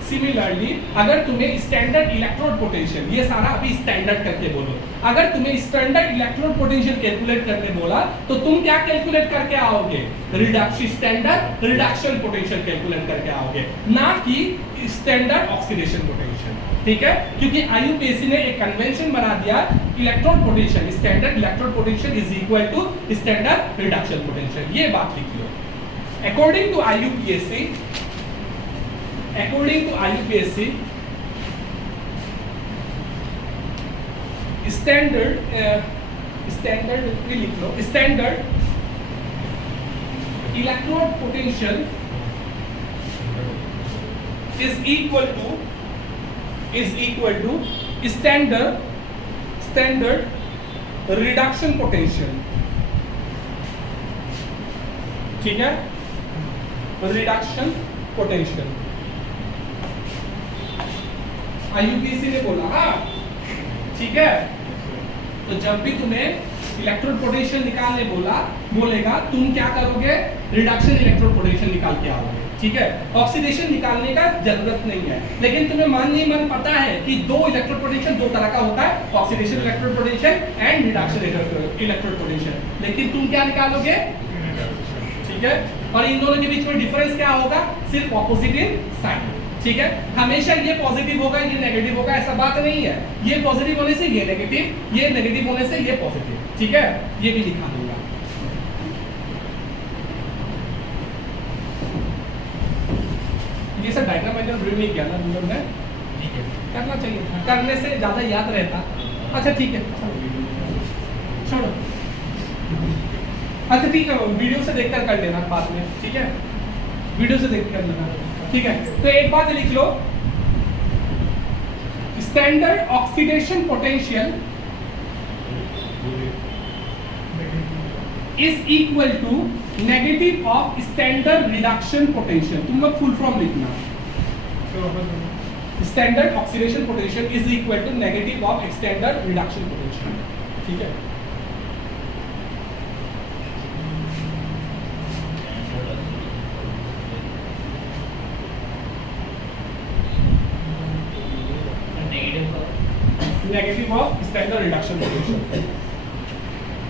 सिमिलरली अगर तुम्हें स्टैंडर्ड इलेक्ट्रोड पोटेंशियल, ये सारा अभी स्टैंडर्ड करके बोलो, अगर तुम्हें स्टैंडर्ड इलेक्ट्रोड पोटेंशियल कैलकुलेट करने बोला तो तुम क्या कैलकुलेट करके आओगे, reduction standard reduction potential calculate करके आओगे, ना कि स्टैंडर्ड ऑक्सीडेशन पोटेंशियल, ठीक है। क्योंकि IUPAC ने एक कन्वेंशन बना दिया, electrode potential standard electrode potential is equal to standard reduction potential, ये बात लिखी हो। अकॉर्डिंग टू IUPAC, स्टैंडर्ड लिख लो, standard electrode potential is equal to standard reduction potential, ठीक है, रिडक्शन पोटेंशियल। IUPAC ने बोला, हाँ ठीक है। तो जब भी तुम्हें इलेक्ट्रोड पोटेंशियल निकालने बोलेगा, तुम क्या करोगे, रिडक्शन इलेक्ट्रोड पोटेंशियल निकाल के आओगे, ठीक है। ऑक्सीडेशन निकालने का जरूरत नहीं है, लेकिन तुम्हें मन पता है कि दो इलेक्ट्रोड पोटेंशियल दो तरह का होता है, oxidation electrode potential and reduction electrode potential, लेकिन तुम क्या निकालोगे, ठीक है। और इन दोनों के बीच में डिफरेंस क्या होगा, सिर्फ ऑपोजिट इन साइन, ठीक है। हमेशा ये पॉजिटिव होगा, ये नेगेटिव होगा, ऐसा बात नहीं है। ये पॉजिटिव होने से ये नेगेटिव, ये नेगेटिव होने से ये पॉजिटिव, ठीक है। ये भी लिखा दूंगा। ये सब डायग्राम मैंने ड्रॉ नहीं किया ना तुम ने, ठीक है, करना चाहिए था, करने से ज्यादा याद रहता। अच्छा ठीक है, छोड़ो। अच्छा ठीक है, वीडियो से देखकर कर लेना बाद में, ठीक है, वीडियो से देख कर लेना, ठीक है। तो एक बात लिख लो, standard oxidation potential is equal to negative of standard reduction potential. तुम लोग फुल फॉर्म लिखना, standard oxidation potential is equal to negative of standard reduction potential, ठीक है। Negative of standard reduction potential,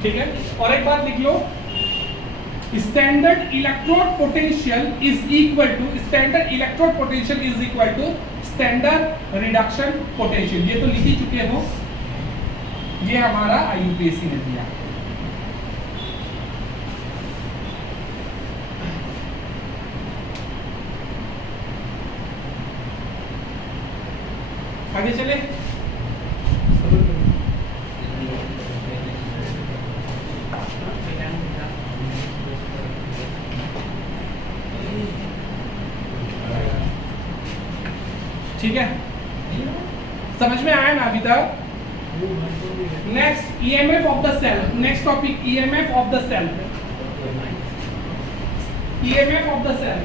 ठीक है। और एक बात लिख लो, standard electrode potential is equal to standard reduction potential. ये तो लिख ही चुके हो, ये हमारा IUPAC ने दिया। आगे चले, ठीक है, समझ में आया ना अभी तक? Next EMF of the cell, next topic EMF of the cell, EMF of the cell.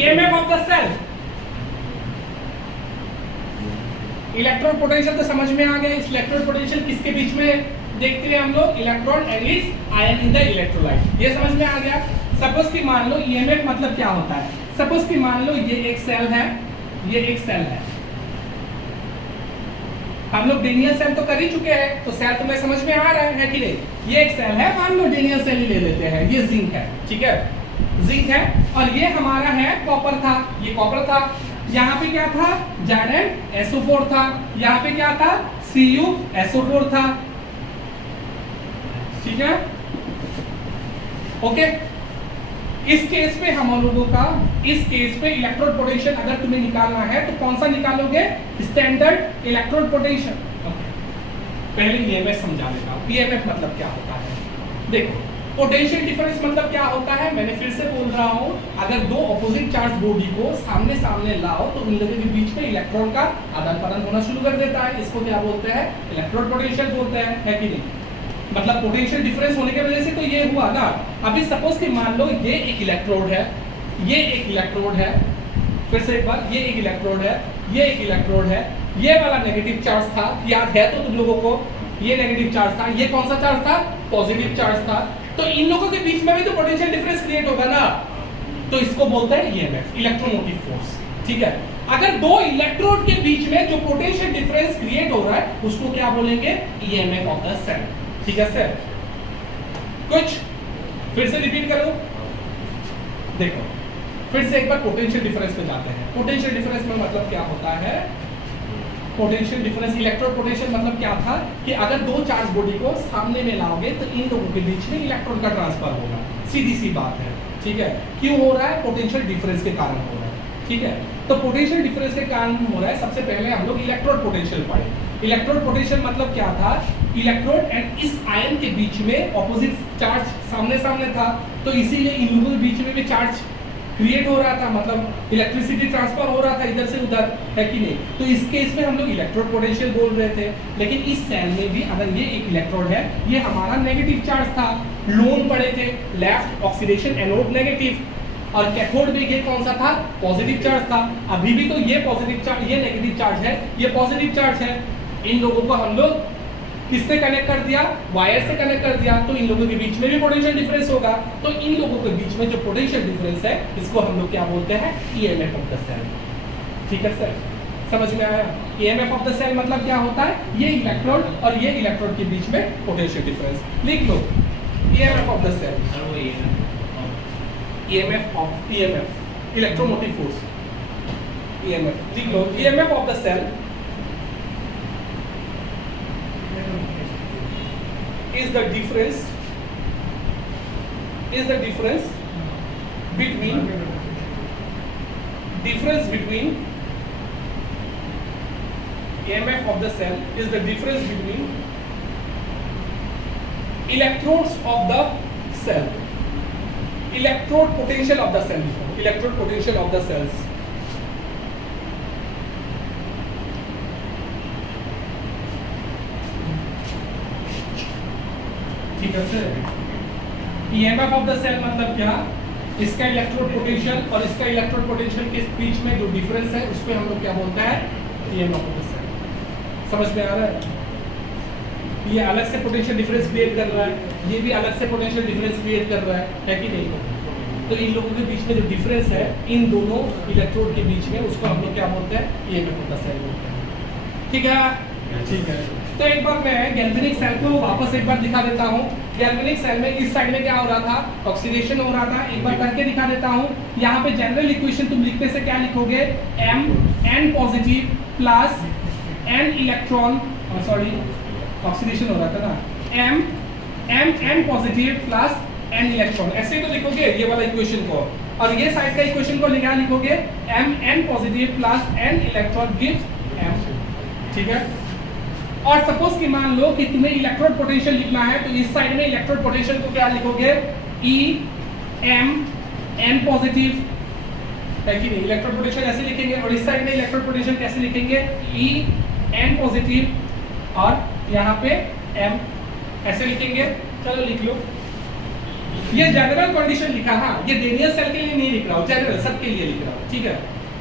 EMF of the cell, electron potential तो समझ में आ गया। इस इलेक्ट्रॉन पोटेंशियल किसके बीच में देखते हैं हम लोग? Electron and is ion in the electrolyte. ये समझ में आ गया। सपोज कि मान लो EMF मतलब क्या होता है। सपोज कि मान लो ये एक सेल है, ये एक सेल है। हम लोग डेनियल सेल तो कर ही चुके हैं, तो सेल तुम्हें समझ में आ रहा है कि नहीं? ये एक सेल है, मान लो डेनियल सेल ही ले लेते हैं। ये जिंक है, ठीक है, जिंक है, और ये हमारा है कॉपर था, ये कॉपर था। यहाँ पे क्या था? ZnSO4 था। यहाँ पे क्या था? CuSO4 था, ठीक है, ओके। इस केस पे हम लोगों का, इस केस पे इलेक्ट्रोड पोटेंशियल अगर तुम्हें निकालना है तो कौन सा निकालोगे? Standard electrode potential. पहले EMF समझा देता हूं। EMF मतलब क्या होता है? देखो, पोटेंशियल डिफरेंस मतलब क्या होता है? मैंने फिर से बोल रहा हूं, अगर दो ऑपोजिट चार्ज बॉडी को सामने सामने लाओ तो उन लोगों के बीच में इलेक्ट्रॉन का आदान प्रदान होना शुरू कर देता है। इसको क्या बोलते हैं? इलेक्ट्रोड पोटेंशियल बोलते हैं, है कि नहीं? मतलब पोटेंशियल डिफरेंस होने की वजह से तो ये हुआ ना। अभी सपोज कि मान लो ये एक इलेक्ट्रोड है, ये एक इलेक्ट्रोड है, फिर से एक बार, ये एक इलेक्ट्रोड है, ये एक इलेक्ट्रोड है, ये वाला नेगेटिव चार्ज था, याद है तो तुम लोगों को? ये नेगेटिव चार्ज था, ये कौन सा चार्ज था? पॉजिटिव चार्ज था। तो इन लोगों के बीच में भी तो पोटेंशियल डिफरेंस क्रिएट होगा ना, तो इसको बोलते हैं EMF, इलेक्ट्रोमोटिव फोर्स, ठीक है। अगर दो इलेक्ट्रोड के बीच में जो पोटेंशियल डिफरेंस क्रिएट हो रहा है उसको क्या बोलेंगे? EMF ऑफ द सेल, ठीक है सर। कुछ फिर से रिपीट करो, देखो फिर से एक बार पोटेंशियल डिफरेंस में जाते हैं। पोटेंशियल डिफरेंस में मतलब क्या होता है? पोटेंशियल डिफरेंस, इलेक्ट्रोड पोटेंशियल मतलब क्या था कि अगर दो चार्ज बॉडी को सामने में लाओगे तो इन लोगों के बीच में इलेक्ट्रॉन का ट्रांसफर होगा। सीधी सी बात है, ठीक है। क्यों हो रहा है? पोटेंशियल डिफरेंस के कारण हो रहा है, ठीक है। तो पोटेंशियल डिफरेंस के कारण हो रहा है। सबसे पहले हम लोग इलेक्ट्रोड पोटेंशियल पढ़े। इलेक्ट्रोड पोटेंशियल मतलब क्या था? इलेक्ट्रोड एंड इस आयन के बीच में ऑपोजिट चार्ज सामने सामने था, तो इसीलिए इन लोगों के बीच में भी चार्ज क्रिएट हो रहा था, मतलब इलेक्ट्रिसिटी ट्रांसफर हो रहा था इधर से उधर, है कि नहीं? तो इस केस में हम लोग इलेक्ट्रोड पोटेंशियल बोल रहे थे। लेकिन इस सेल में भी अगर ये एक इलेक्ट्रोड है, ये हमारा नेगेटिव चार्ज था, लोन पड़े थे, लेफ्ट ऑक्सीडेशन एनोड नेगेटिव, और कैथोड में ये कौन सा था? पॉजिटिव चार्ज था। अभी भी तो ये पॉजिटिव चार्ज, ये नेगेटिव चार्ज है, ये पॉजिटिव चार्ज है। इन लोगों को हम लोग किससे कनेक्ट कर दिया? वायर से कनेक्ट कर दिया, तो इन लोगों के बीच में भी पोटेंशियल डिफरेंस होगा। तो इन लोगों के बीच में जो पोटेंशियल डिफरेंस है इसको हम लोग क्या बोलते हैं? EMF ऑफ द सेल, ठीक है सर, समझ में आया? EMF ऑफ द सेल मतलब क्या होता है? ये इलेक्ट्रोड और ये इलेक्ट्रोड के बीच में पोटेंशियल डिफरेंस। लिख लो EMF of the cell, EMF of electromotive force, EMF लिख लो। EMF of the cell is the difference between EMF of the cell is the difference between electrodes of the cell, electrode potential of the cell, electrode potential of the cells. ठीक है sir. EMF of the cell मतलब क्या? इसका electrode potential और इसका electrode potential के बीच में जो डिफरेंस है उसको हम लोग क्या बोलते हैं? EMF of the cell. समझ में आ रहा है? ये अलग से पोटेंशियल डिफरेंस क्रिएट कर रहा है, ये भी अलग से पोटेंशियल डिफरेंस क्रिएट कर रहा है कि नहीं? तो इन लोगों के बीच में जो डिफरेंस है इन दोनों इलेक्ट्रोड के बीच में, उसको हम लोग क्या बोलते हैं, ईएमएफ ऑफ द सेल बोलते हैं। ठीक है, ठीक है। तो एक बार मैं गैल्वेनिक सेल को वापस एक बार दिखा देता हूँ। गैल्वेनिक सेल में इस साइड में क्या हो रहा था, ऑक्सीडेशन हो रहा था। एक बार करके दिखा देता हूँ। यहाँ पे जनरल इक्वेशन तुम लिखने से क्या लिखोगे, m n positive plus n electron, sorry oxidation हो रहा था ना, m n positive plus n electron, ऐसे ही तो लिखोगे ये वाला इक्वेशन को। और ये साइड का इक्वेशन को क्या लिखोगे, m n positive plus n electron gives m। ठीक है। और सपोज कि मान लो कि तुम्हें इलेक्ट्रोड पोटेंशियल लिखना है, तो इस साइड में इलेक्ट्रोड पोटेंशियल को क्या लिखोगे, E m n पॉजिटिव, है कि नहीं, इलेक्ट्रोड पोटेंशियल ऐसे लिखेंगे। और इस साइड में इलेक्ट्रोड पोटेंशियल कैसे लिखेंगे, E n पॉजिटिव और यहाँ पे m ऐसे लिखेंगे। चलो लिख लो। ये जनरल कंडीशन लिखा, हाँ ये डेनियल सेल के लिए नहीं लिख रहा हूँ, जनरल सबके लिए लिख रहा हूँ। ठीक है,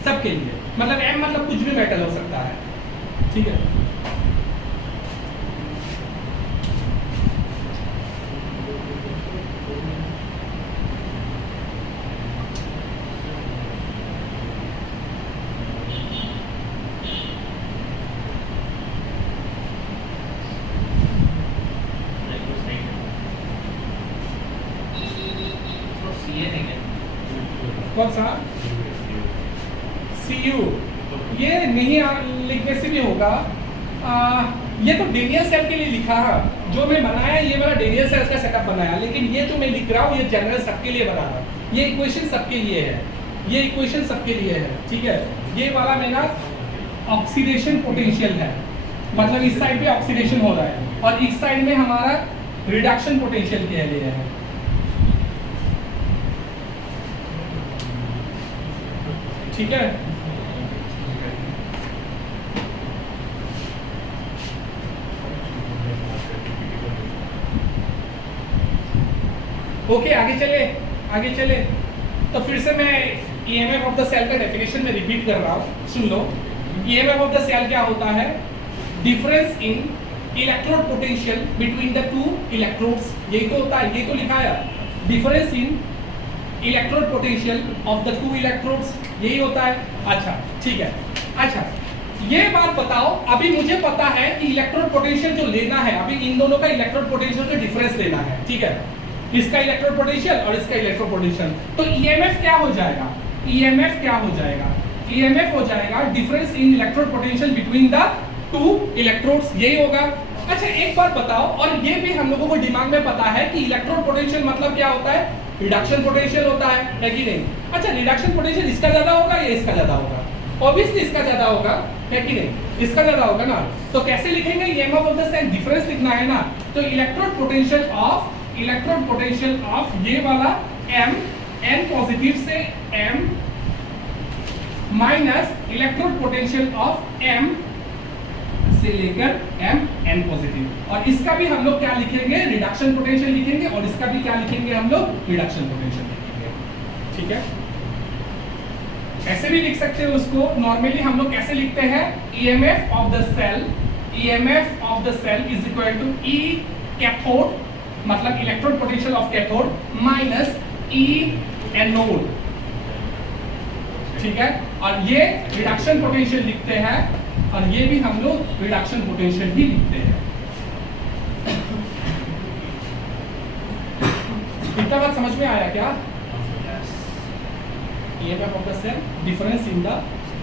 सबके लिए, मतलब m मतलब कुछ भी मेटल हो सकता है। ठीक है, कौन सा Cu, ये नहीं लिखने से भी होगा। ये तो डेनियल सेल के लिए लिखा है, जो मैं बनाया ये वाला डेनियल सेल का सेटअप बनाया, लेकिन ये जो मैं लिख रहा हूँ ये जनरल सबके लिए बना रहा हूँ। ये इक्वेशन सबके लिए है, ये इक्वेशन सबके लिए है। ठीक है, ये वाला मेरा ऑक्सीडेशन पोटेंशियल है, मतलब इस साइड पे ऑक्सीडेशन हो रहा है और इस साइड में हमारा रिडक्शन पोटेंशियल के लिए है। ठीक है, ओके आगे चले, आगे चले। तो फिर से मैं ईएमएफ ऑफ द सेल का डेफिनेशन में रिपीट कर रहा हूँ, सुन लो। ईएमएफ ऑफ द सेल क्या होता है, difference in electrode potential between the two electrodes, यही तो होता है, ये तो लिखा है, difference in electrode potential of the two electrodes, यही होता है। अच्छा ठीक है, अच्छा ये बात बताओ, अभी मुझे पता है कि इलेक्ट्रोड पोटेंशियल जो लेना है, अभी इन दोनों का इलेक्ट्रोड पोटेंशियल का डिफरेंस लेना है। ठीक है, इसका इलेक्ट्रोड पोटेंशियल और इसका इलेक्ट्रोड पोटेंशियल, तो ईएमएफ क्या हो जाएगा, ईएमएफ क्या हो जाएगा, ईएमएफ हो जाएगा difference in electrode potential between the two electrodes, यही होगा। अच्छा एक बात बताओ, और ये भी हम लोगों को दिमाग में पता है कि इलेक्ट्रोड पोटेंशियल मतलब क्या होता है, रिडक्शन पोटेंशियल होता है कि नहीं। अच्छा रिडक्शन पोटेंशियल इसका ज्यादा होगा या इसका ज्यादा होगा, ऑब्वियसली इसका ज्यादा होगा, है कि नहीं, इसका ज्यादा होगा ना। तो कैसे लिखेंगे, EMF of the cell difference लिखना है ना, तो इलेक्ट्रोड पोटेंशियल ऑफ ये वाला m n पॉजिटिव से m minus electrode potential of m से लेकर m n पॉजिटिव, और इसका भी हम लोग क्या लिखेंगे, रिडक्शन पोटेंशियल लिखेंगे, और इसका भी क्या लिखेंगे हम लोग, रिडक्शन पोटेंशियल लिखेंगे। ठीक है, ऐसे भी लिख सकते हैं उसको। नॉर्मली हम लोग कैसे लिखते हैं, EMF of the cell is equal to E cathode, मतलब electrode potential of cathode minus E anode. ठीक है, और ये रिडक्शन पोटेंशियल लिखते हैं, और ये भी हम लोग रिडक्शन पोटेंशियल ही लिखते हैं। इतना बात समझ में आया क्या? EMF of the cell, difference in the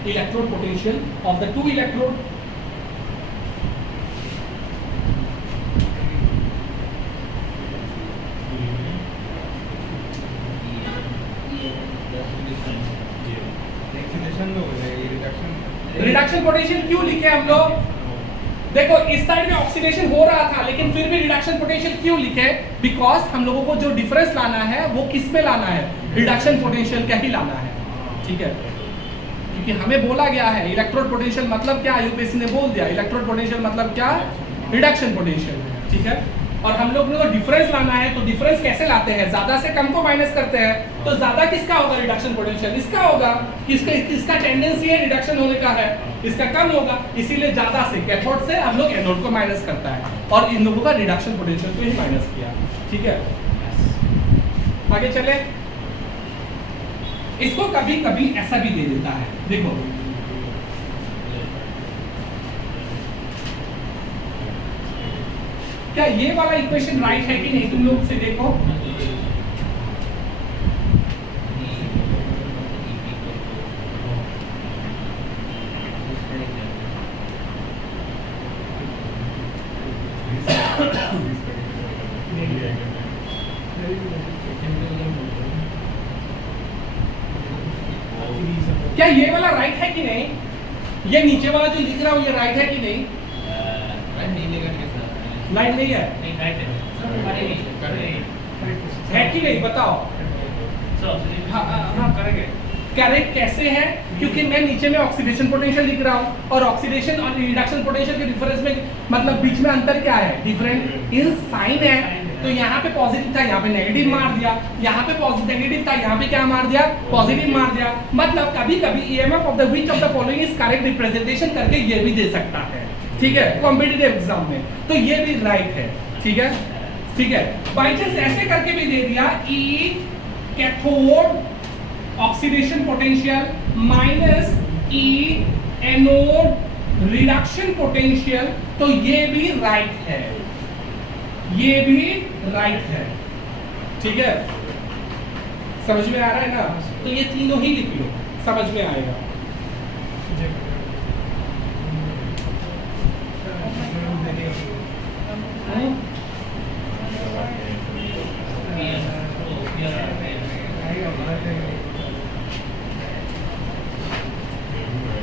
electrode potential of the two electrode. Reduction potential क्यों लिखे हम लोग, देखो इस साइड में ऑक्सीडेशन हो रहा था लेकिन फिर भी रिडक्शन पोटेंशियल क्यों लिखे, बिकॉज हम लोगों को जो डिफरेंस लाना है वो किस में लाना है, रिडक्शन पोटेंशियल का ही लाना है। ठीक है, क्योंकि हमें बोला गया है इलेक्ट्रोड पोटेंशियल मतलब क्या, यूपीएससी ने बोल दिया इलेक्ट्रोड पोटेंशियल मतलब क्या, रिडक्शन पोटेंशियल। ठीक है, और हम लोग को डिफरेंस लाना है, तो डिफरेंस कैसे लाते हैं, ज्यादा से कम को माइनस करते हैं, तो ज्यादा किसका होगा, रिडक्शन पोटेंशियल इसका होगा, इसका टेंडेंसी है रिडक्शन होने का है, इसका कम होगा, इसीलिए ज्यादा से कैथोड से हम लोग एनोड को माइनस करता है, और इन लोगों का रिडक्शन पोटेंशियल को ही माइनस किया। ठीक है, आगे चले। इसको कभी कभी ऐसा भी दे देता है, देखो क्या ये वाला इक्वेशन राइट है कि नहीं, तुम लोग से देखो। क्या ये वाला राइट है कि नहीं, ये नीचे वाला जो लिख रहा हूं ये राइट है कि नहीं? राइट नहीं है, है कि नहीं बताओ। हाँ करेंगे। करेक्ट कैसे है, क्योंकि मैं नीचे में ऑक्सीडेशन पोटेंशियल लिख रहा हूँ और ऑक्सीडेशन और रिडक्शन पोटेंशियल के डिफरेंस में मतलब बीच में अंतर क्या है, डिफरेंट इन साइन है। तो यहाँ पे पॉजिटिव था, यहाँ पे नेगेटिव मार दिया, यहाँ पे पॉजिटिव नेगेटिव था, यहाँ पे क्या मार दिया, पॉजिटिव मार दिया। मतलब कभी कभी EMF of the which of the following is correct representation करके ये भी दे सकता है, ठीक है, कॉम्पिटिटिव एग्जाम में, तो ये भी राइट है, ठीक है, ठीक है। बाई चांस ऐसे करके भी दे दिया, E cathode oxidation potential minus E anode reduction potential, तो ये भी राइट है, ये भी राइट है, ठीक है, समझ में आ रहा है ना? तो ये तीनों ही लिख लो, समझ में आएगा।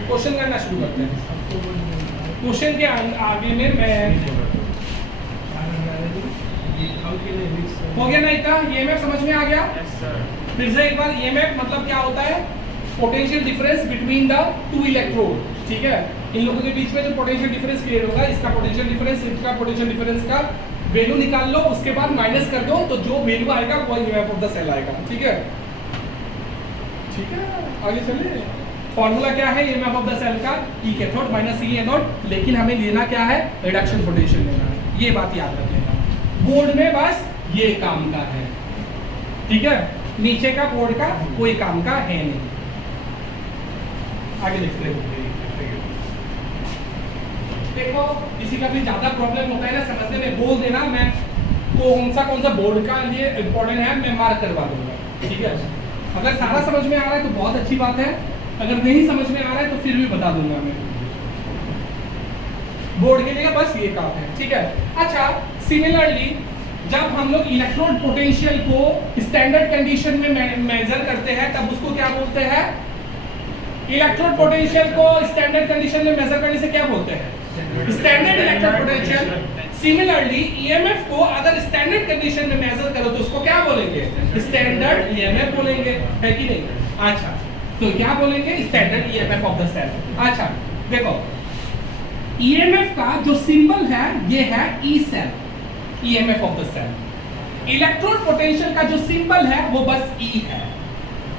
क्वेश्चन करना शुरू करते हैं। क्वेश्चन के आगे में मैं हो गया ना इतना, ईएमएफ समझ में आ गया? फिर से एक बार, ईएमएफ मतलब क्या होता है, potential difference between the two electrode, ठीक है। इन लोगों के बीच में जो पोटेंशियल डिफरेंस क्रिएट होगा, इसका पोटेंशियल डिफरेंस, इसका पोटेंशियल डिफरेंस का वैल्यू निकाल लो, उसके बाद माइनस कर दो, तो जो वैल्यू आएगा वो ईएमएफ ऑफ द सेल आएगा, ठीक है, ठीक है। आगे चलिए, फॉर्मूला क्या है ईएमएफ ऑफ द सेल का, ई कैथोड माइनस ई एनोड, लेकिन हमें लेना क्या है, रिडक्शन पोटेंशियल लेना है, ये बात याद रखिएगा। बोर्ड में बस ये काम का है, ठीक है, नीचे का बोर्ड का कोई काम का है नहीं। आगे देखते हैं। देखो किसी का भी ज्यादा प्रॉब्लम होता है ना समझने में, बोल देना, मैं कौन सा बोर्ड का लिए इंपॉर्टेंट है मैं मार्क करवा दूंगा, ठीक है। अगर सारा समझ में आ रहा है तो बहुत अच्छी बात है, अगर नहीं समझ में आ रहा है तो फिर भी बता दूंगा मैं। बोर्ड के लिए बस ये काम है, ठीक है। अच्छा, सिमिलरली जब हम लोग इलेक्ट्रोड पोटेंशियल को स्टैंडर्ड कंडीशन में मेजर करते हैं तब उसको क्या बोलते हैं, इलेक्ट्रोड पोटेंशियल को स्टैंडर्ड कंडीशन में मेजर करने से क्या बोलते हैं, standard electrode potential. Similarly EMF को अगर स्टैंडर्ड कंडीशन में मेजर करो तो उसको क्या बोलेंगे, स्टैंडर्ड ईएमएफ बोलेंगे, है कि नहीं? अच्छा, तो क्या बोलेंगे, standard EMF of the cell. अच्छा देखो, ईएमएफ का जो सिंबल है ये है E cell, EMF of the cell. Electrode potential का जो सिंबल है वो बस ई है,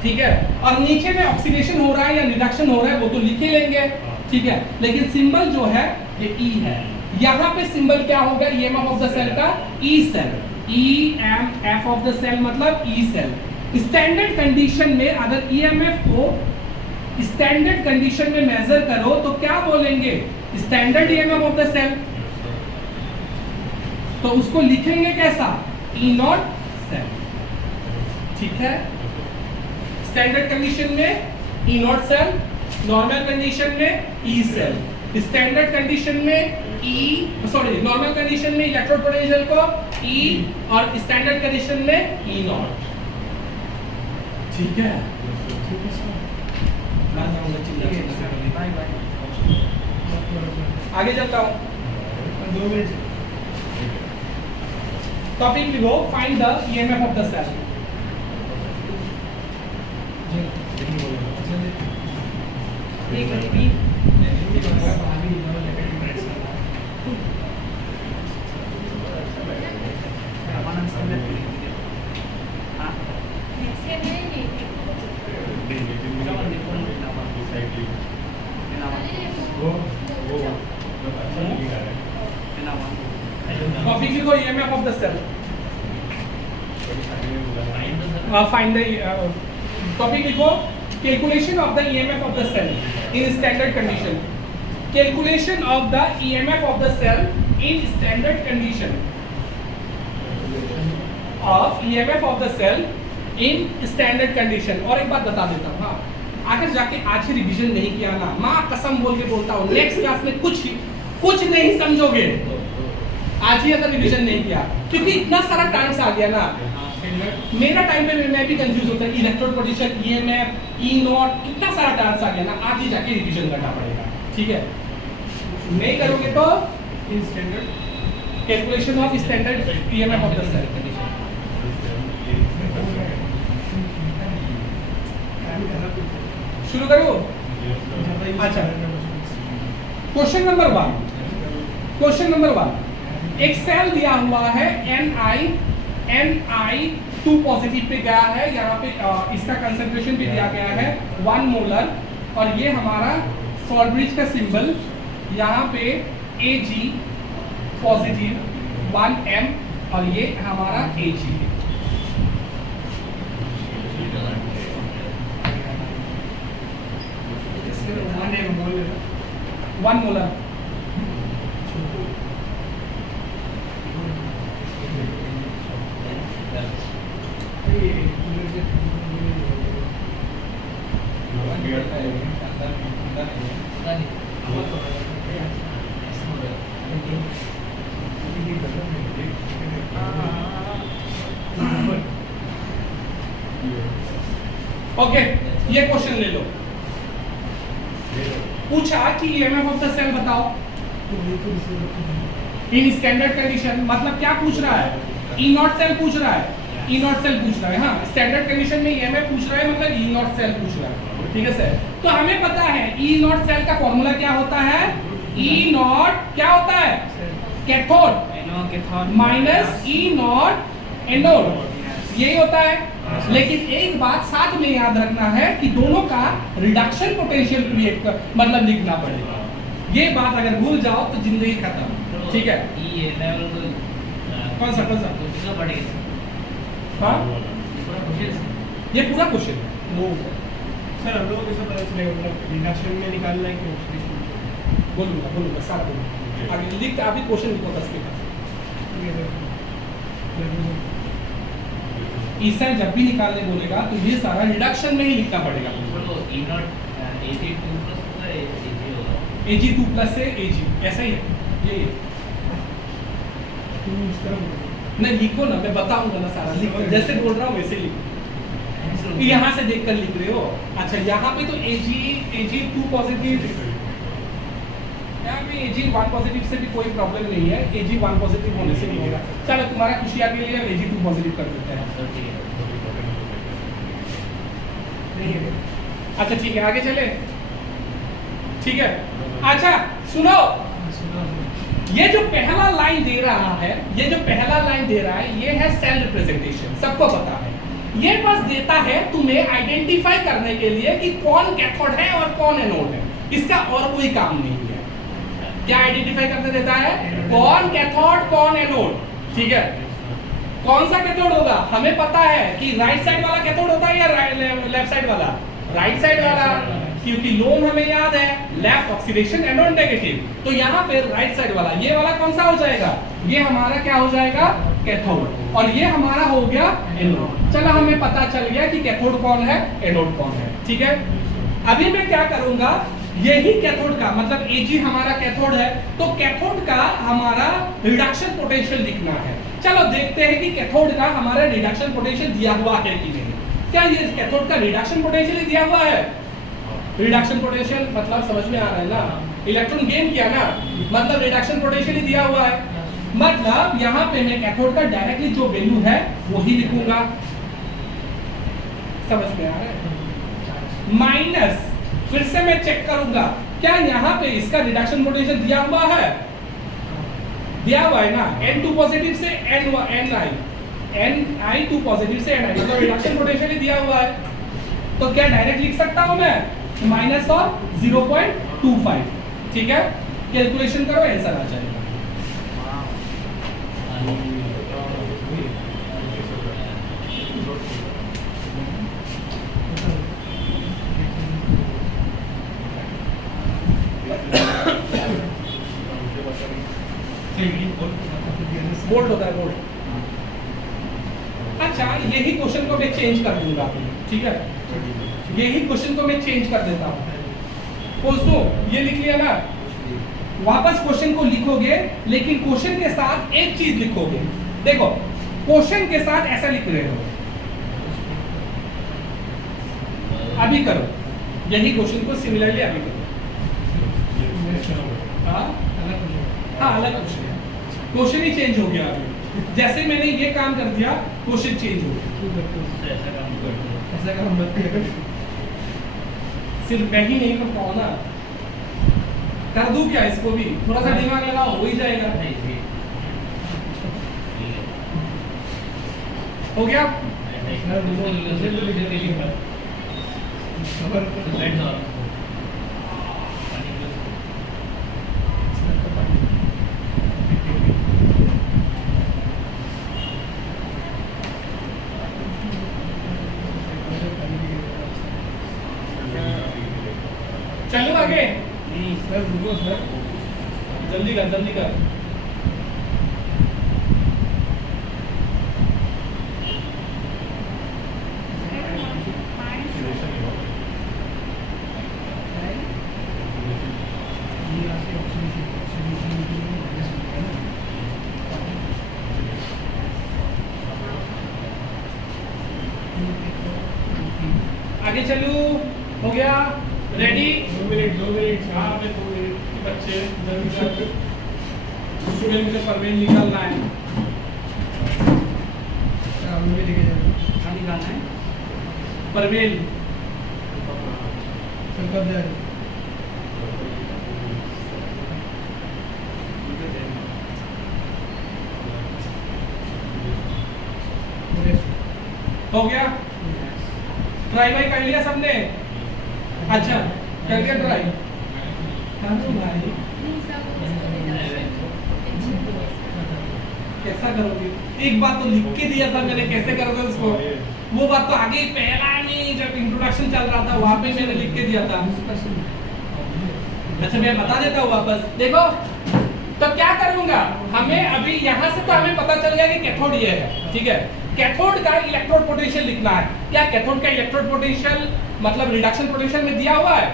ठीक है। और नीचे में ऑक्सीडेशन हो रहा है या रिडक्शन हो रहा है वो तो लिख ही लेंगे, ठीक है, लेकिन सिंबल जो है ये ई है। यहाँ पे सिंबल क्या होगा ईएमएफ ऑफ द सेल का, E cell, EMF of the cell मतलब ई सेल। स्टैंडर्ड कंडीशन में अगर ईएमएफ को स्टैंडर्ड कंडीशन में मेजर करो तो क्या बोलेंगे, standard EMF of the cell, तो उसको लिखेंगे कैसा, ई नॉट सेल, ठीक है। स्टैंडर्ड कंडीशन में ई नॉट सेल, नॉर्मल कंडीशन में ई सेल, स्टैंडर्ड कंडीशन में नॉर्मल कंडीशन में इलेक्ट्रोड पोटेंशियल को ई और स्टैंडर्ड कंडीशन में ई नॉट, ठीक है। आगे चलता हूं, टॉपिक लिखो, find the EMF of the cell. Topic लिखो, EMF of the cell, find the topic लिखो, calculation of the EMF of the cell in standard condition. Calculation of the EMF of the cell in standard condition, of EMF of the cell in standard condition. और एक बात बता देता हूँ, हाँ, आगे जाके आज ही रिवीजन नहीं किया ना, माँ कसम बोल के बोलता हूँ, नेक्स्ट क्लास में कुछ नहीं समझोगे आज ही अगर रिवीजन नहीं किया, क्योंकि इतना सारा टाइम्स आ गया ना। मेरा टाइम पे मैं भी कंफ्यूज होता है, electrode potential, EMF, E not, इतना सारा टाइम्स आ गया ना, आज ही जाके रिवीजन करना पड़ेगा। ठीक है, नहीं करोगे तो इन standard calculation of standard EMF of the cell. शुरू करो। अच्छा, क्वेश्चन नंबर 1, क्वेश्चन नंबर 1, एक सेल दिया हुआ है Ni 2 पॉजिटिव पे गया है, यहाँ पे इसका कंसंट्रेशन भी दिया गया है 1 मोलर, और ये हमारा सॉल्ब्रिज का सिंबल यहाँ पे Ag पॉजिटिव 1m, और ये हमारा Ag। 1 मोलर। ओके, ये क्वेश्चन ले लो। पूछा कि ईएमएफ ऑफ द सेल बताओ इन स्टैंडर्ड कंडीशन, मतलब क्या पूछ रहा है? ई नॉट सेल पूछ रहा है, ई नॉट सेल पूछ रहा है। हाँ, स्टैंडर्ड कंडीशन में ईएमएफ पूछ रहा है, मतलब ई नॉट सेल पूछ रहा है। ठीक है सर, तो हमें पता है ई नॉट सेल का फॉर्मूला क्या होता है? ई नॉट क्या होता है? Cathode minus E not anode, यही होता है। लेकिन एक बात साथ में याद रखना है कि दोनों का रिडक्शन पोटेंशियल क्रिएट कर, मतलब लिखना पड़ेगा। ये बात अगर भूल जाओ तो जिंदगी खत्म। ठीक है, कौन सा हाँ, ये पूरा क्वेश्चन है सर। हम लोगों को कैसे पता चलेगा, मतलब रिडक्शन में निकालना है कि बोलूंगा सारा बोलूंगा। आगे लिख, अभी क्वेश्चन लिखो 10 के ईसा जब भी निकालने बोलेगा तो ये सारा रिडक्शन में ही लिखना पड़ेगा। Ag2 प्लस से Ag, ऐसा ही है ये। नहीं लिखो ना, मैं बताऊंगा ना सारा, लिखो जैसे बोल रहा हूँ वैसे लिखो। यहाँ से देखकर लिख रहे हो। अच्छा, यहाँ पे तो Ag2 पॉजिटिव, यहाँ पे Ag1 पॉजिटिव से भी कोई प्रॉब्लम नहीं है, Ag1 पॉजिटिव होने से नहीं होगा। चलो तुम्हारा खुशियाँ के लिए Ag2 पॉजिटिव कर देते हैं। अच्छा ठीक है, आगे चले। ठीक है, अच्छा सुनो, ये जो पहला लाइन दे रहा है, ये जो पहला लाइन दे रहा है, ये है सेल रिप्रेजेंटेशन, सबको पता है। ये बस देता है तुम्हें आइडेंटिफाई करने के लिए कि कौन कैथोड है और कौन एनोड है, इसका और कोई काम नहीं है। क्या आइडेंटिफाई करने देता है? कौन कैथोड कौन एनोड। ठीक है, कौन सा कैथोड होगा? हमें पता है कि राइट साइड वाला कैथोड होता है या लेफ्ट साइड वाला? राइट साइड वाला, क्योंकि लोन हमें याद है, लेफ्ट ऑक्सीडेशन, एनोड नेगेटिव। तो यहाँ पे राइट साइड वाला, ये वाला कौन सा हो जाएगा? ये हमारा क्या हो जाएगा? कैथोड, और ये हमारा हो गया एनोड। चलो हमें पता चल गया कि कैथोड कौन है, एनोड कौन है। ठीक है, अभी मैं क्या करूंगा, यही कैथोड का मतलब Ag हमारा कैथोड है, तो कैथोड का हमारा रिडक्शन पोटेंशियल लिखना है। चलो देखते हैं कि कैथोड का हमारा रिडक्शन पोटेंशियल दिया हुआ है कि नहीं। क्या ये कैथोड का रिडक्शन पोटेंशियल दिया हुआ है? रिडक्शन पोटेंशियल मतलब समझ में आ रहा है ना, इलेक्ट्रॉन गेन किया ना, मतलब रिडक्शन पोटेंशियल दिया हुआ है। मतलब यहाँ पे मैं कैथोड का डायरेक्टली जो वैल्यू है वही लिखूंगा। समझ में आ रहा है? माइनस, फिर से मैं चेक करूंगा क्या यहाँ पे इसका रिडक्शन पोटेंशियल दिया हुआ है? दिया हुआ है ना, N2 पॉजिटिव से Ni2 पॉजिटिव से Ni, मतलब रिडक्शन पोटेंशियल दिया हुआ है। तो क्या डायरेक्ट लिख सकता हूं मैं? माइनस और 0.25। ठीक है, कैलकुलेशन करो, आंसर आ जाएगा। बोल्ड होता है बोल्ड। अच्छा यही क्वेश्चन को मैं चेंज कर दूंगा, ठीक है, यही क्वेश्चन को मैं चेंज कर देता हूँ। दोस्तों ये लिख लिया ना, वापस क्वेश्चन को लिखोगे लेकिन क्वेश्चन के साथ एक चीज लिखोगे। देखो क्वेश्चन के साथ ऐसा लिख रहे हो, अभी करो यही क्वेश्चन को सिमिलरली अभी करो। हाँ अलग क्वेश्चन है, क्वेश्चन ही चेंज हो गया अभी। जैसे मैंने ये काम कर दिया क्वेश्चन चेंज हो गया। ऐसा काम मत करो। सिर्फ मैं ही नहीं कर पाऊँ ना, कर दूं क्या इसको भी, थोड़ा सा दिमाग लगाओ हो ही जाएगा। हो गया? चलो आगे, सर रुको सर, जल्दी कर जल्दी कर। आगे चलो, हो गया? रेडी? 2 मिनट हाँ पे 2 मिनट बच्चे जल्दी कर। स्टूडेंट मुझे परवेज निकालना है। हम भी लेके जाएंगे। कहाँ निकालना है? परवेज सर कब जाएंगे? हो गया? ट्राई भाई कर लिया सबने? अच्छा कर लिया ट्राई? भाई कैसा करोगे? एक बात तो लिख के दिया था मैंने, कैसे करोगे उसको? वो बात तो आगे पहला नहीं, जब इंट्रोडक्शन चल रहा था वहां पे मैंने लिख के दिया था। अच्छा मैं बता देता हूँ वापस। देखो तो क्या करूंगा, हमें अभी यहाँ से तो हमें पता चल गया कि कैथोड ये है, ठीक है। कैथोड का इलेक्ट्रोड पोटेंशियल लिखना है। क्या कैथोड का इलेक्ट्रोड पोटेंशियल मतलब रिडक्शन पोटेंशियल में दिया हुआ है?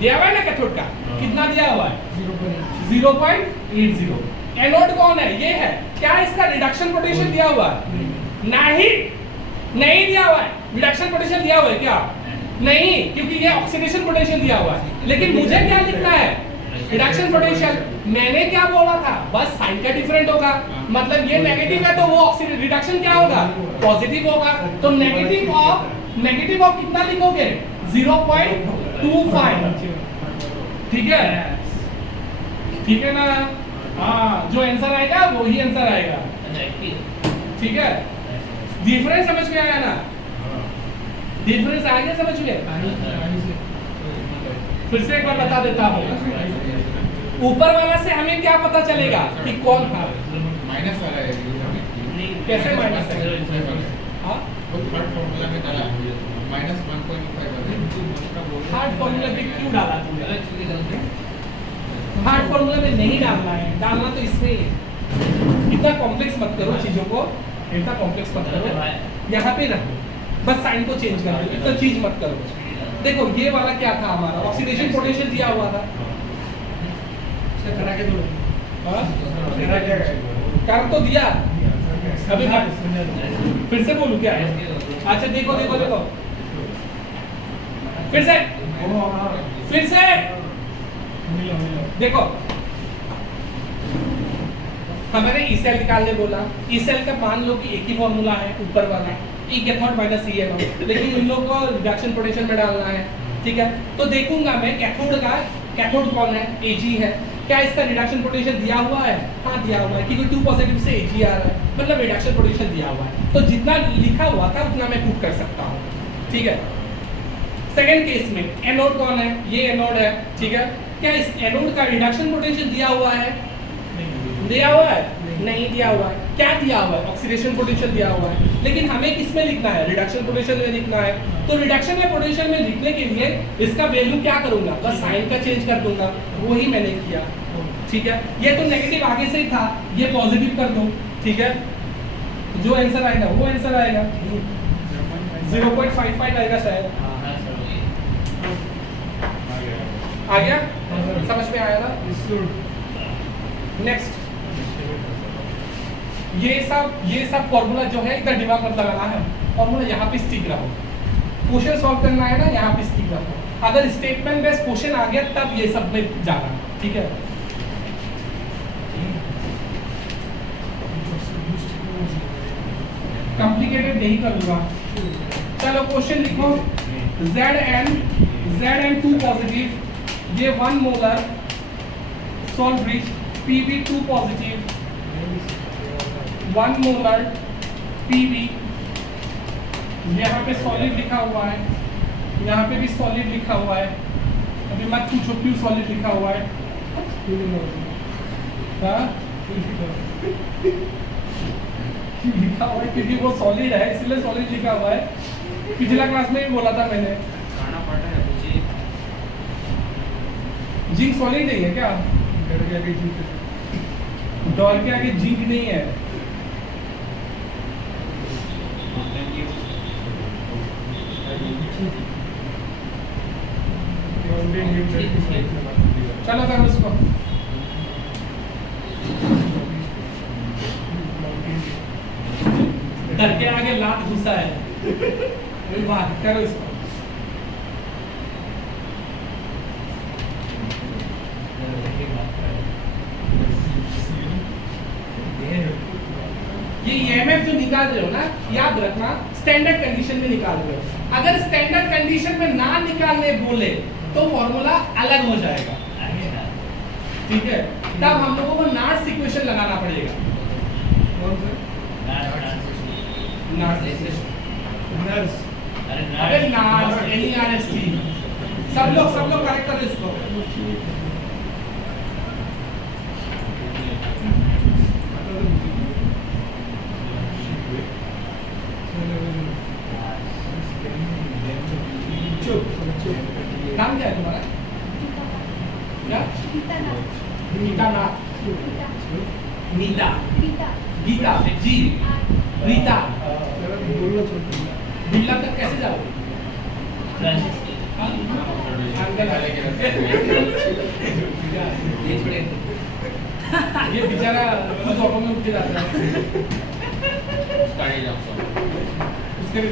दिया हुआ है ना कैथोड का? कितना दिया हुआ है? 0.80। एनोड कौन है? ये है। क्या इसका रिडक्शन पोटेंशियल दिया हुआ है? नहीं दिया हुआ है। रिडक्शन पोटेंशियल दिया हुआ है क्या? नहीं, क्योंकि ये ऑक्सीडेशन पोटेंशियल दिया हुआ है। लेकिन मुझे क्या लिखना है? Reduction potential. मैंने क्या बोला था? बस साइन का डिफरेंट होगा, मतलब ये नेगेटिव है तो वो ऑक्सीडेशन रिडक्शन क्या होगा? पॉजिटिव होगा। तो नेगेटिव ऑफ कितना लिखोगे? 0.25। ठीक है, ठीक है ना? हाँ, जो आंसर आएगा वही आंसर आएगा, ठीक है। डिफरेंस समझ में आया ना? डिफरेंस आ गया समझ में? फिर से एक बार बता देता हूँ। ऊपर वाला से हमें क्या पता चलेगा कि कौन था? माइनस वाला है। कैसे माइनस है? हाँ, थर्ड फॉर्मूला में डाला -1.5 हार्ड फॉर्मूला में क्यों डाला तुमने? हार्ड फॉर्मूला में नहीं डालना है, डालना तो इसमें ही है। इतना कॉम्प्लेक्स मत करो चीजों को, इतना कॉम्प्लेक्स मत करो, यहाँ पे रखो, बस साइन को चेंज कर दो, इतना चीज मत करो। देखो ये वाला क्या था हमारा? ऑक्सीडेशन पोटेंशियल दिया हुआ था। करा के दो। हाँ? करा क्या कर तो दिया, अभी फिर से बोलूं क्या? अच्छा देखो देखो देखो, फिर से देखो, हमारे ई सेल निकालने बोला। ई सेल का मान लो कि एक ही फॉर्मूला है ऊपर वाला, ई कैथोड माइनस ई एनोड, लेकिन इन लोगों को रिडक्शन पोटेंशियल में डालना है, ठीक है। तो देखूंगा मैं कैथोड कौन है? Ag है। क्या इसका रिडक्शन पोटेंशियल दिया हुआ है? हाँ दिया हुआ है, क्योंकि 2 पॉजिटिव से Ag आ रहा है, मतलब रिडक्शन पोटेंशियल दिया हुआ है। तो जितना लिखा हुआ था उतना मैं पुट कर सकता हूँ, ठीक है। सेकेंड केस में एनोड कौन है? ये एनोड है, ठीक है। क्या इस एनोड का रिडक्शन पोटेंशियल दिया हुआ है? दिया हुआ है? नहीं दिया हुआ है। क्या दिया हुआ है? ऑक्सीडेशन पोटेंशियल दिया हुआ है। लेकिन हमें किस में लिखना है? रिडक्शन पोटेंशियल में लिखना है। तो रिडक्शन या पोटेंशियल में लिखने के लिए इसका वैल्यू क्या करूंगा? बस साइन का चेंज कर दूंगा, वही मैंने किया, ठीक है, ये तो नेगेटिव आगे से ही था, ये पॉजिटिव कर दो, ठीक है, जो आंसर आएगा वो आंसर आएगा, 0.55 आएगा शायद। आ गया, समझ में आया ना? नेक्स्ट, ये सब फॉर्मूला जो है इधर दिमाग मत लगाना है, फॉर्मूला यहाँ पे स्टिक रहो, क्वेश्चन सॉल्व करना है ना, यहाँ पे स्टिक रहो। अगर स्टेटमेंट बेस्ड क्वेश्चन आ गया तब ये सब में जाना, ठीक है। कॉम्प्लिकेटेड नहीं करूंगा, चलो क्वेश्चन लिखो, Zn 2 पॉजिटिव, ये 1 molar salt bridge, Pb 2 positive, 1 molar Pb, यहाँ पे सॉलिड लिखा हुआ है, यहाँ पे भी सॉलिड लिखा हुआ है, अभी मत पूछो क्यों सॉलिड लिखा हुआ है, हाँ? लिखा हुआ है क्योंकि वो सॉलिड है इसलिए सॉलिड लिखा हुआ है, पिछला क्लास में भी बोला था मैंने। जिंक सॉलिड नहीं है क्या? डॉल के आगे जिंक नहीं है। चलो करो उसको, डर के आगे लात घुसा है, बात करो इसको। ये EMF जो निकाल रहे हो ना, याद रखना स्टैंडर्ड कंडीशन में निकाल रहे हो, अगर स्टैंडर्ड कंडीशन में ना निकालने बोले तो फॉर्मूला अलग हो जाएगा, ठीक है, तब हम लोगों को नार्स इक्वेशन लगाना पड़ेगा। अरे नार्स NERST, सब लोग करेक्ट करो इसको। नाम क्या है तुम्हारा? क्या? गीता नाथ, नीता, गीता जी, रीता, बिल्ला तक कैसे जाओगे? ये बेचारा खुद ऑटो में उठ के जाता है, उसके लिए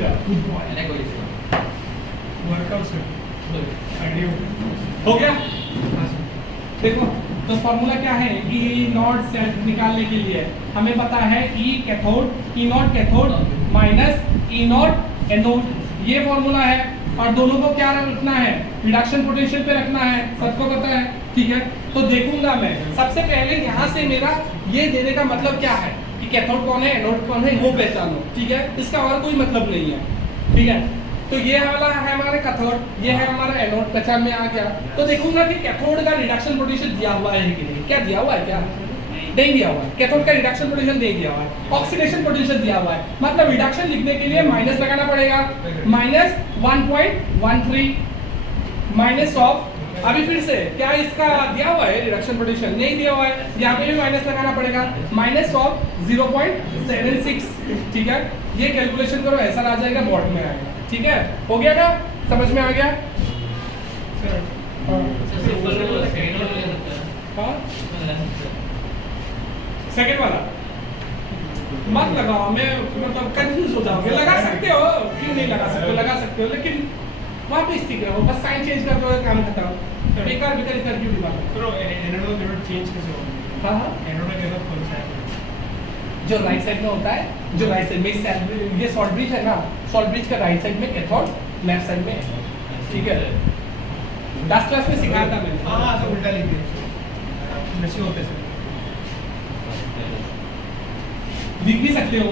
हो गया। देखो तो फॉर्मूला क्या है, ई नॉट सेट निकालने के लिए हमें पता है ई cathode, E naught cathode minus E not anode, ये फॉर्मूला है, और दोनों को क्या रखना है, रिडक्शन पोटेंशियल पे रखना है, सबको पता है, ठीक है। तो देखूंगा मैं सबसे पहले यहाँ से मेरा ये देने का मतलब क्या है कि कैथोड कौन है एनोड कौन है वो पहचानो, ठीक है, इसका और कोई मतलब नहीं है, ठीक है। तो ये वाला है हमारे कैथोड, ये है हमारा एनोड, पहचान में आ गया। तो देखूंगा कि कैथोड का रिडक्शन पोटेंशियल दिया हुआ है कि नहीं, क्या दिया हुआ है, क्या नहीं दिया हुआ है, कैथोड का रिडक्शन पोटेंशियल नहीं दिया हुआ है, ऑक्सीडेशन पोटेंशियल दिया हुआ है, मतलब रिडक्शन लिखने के लिए माइनस लगाना पड़ेगा, -1.13 माइनस ऑफ, अभी फिर से क्या इसका दिया हुआ है रिडक्शन पोटेंशियल, नहीं दिया हुआ है, यहाँ पे भी माइनस लगाना पड़ेगा, माइनस ऑफ 0.76, ठीक है। ये कैलकुलेशन करो, ऐसा आ जाएगा, बोर्ड में आएगा, ठीक है। हो गया ना, समझ में आ गया? सेकेंड वाला मत लगाओ, मैं मतलब कंफ्यूज हो जाओगे, लगा सकते हो, क्यों नहीं लगा सकते हो, लगा सकते हो, लेकिन वहाँ पे स्टिक रहो, बस साइन चेंज कर दो, काम खत्म, बेकार इधर क्यों दिमाग। तो एनोड का चेंज कैसे होगा? हाँ, एनोड का कैसा कौन सा है? जो राइट साइड में होता है, जो राइट साइड में ये सॉल्ट ब्रिज है ना, सॉल्ट ब्रिज का राइट साइड में कैथोड, लेफ्ट साइड में, ठीक है। 10 क्लास में सिखाया था मैंने। हाँ, तो उल्टा लिख दिया, वैसे होते हैं, लिख भी सकते हो।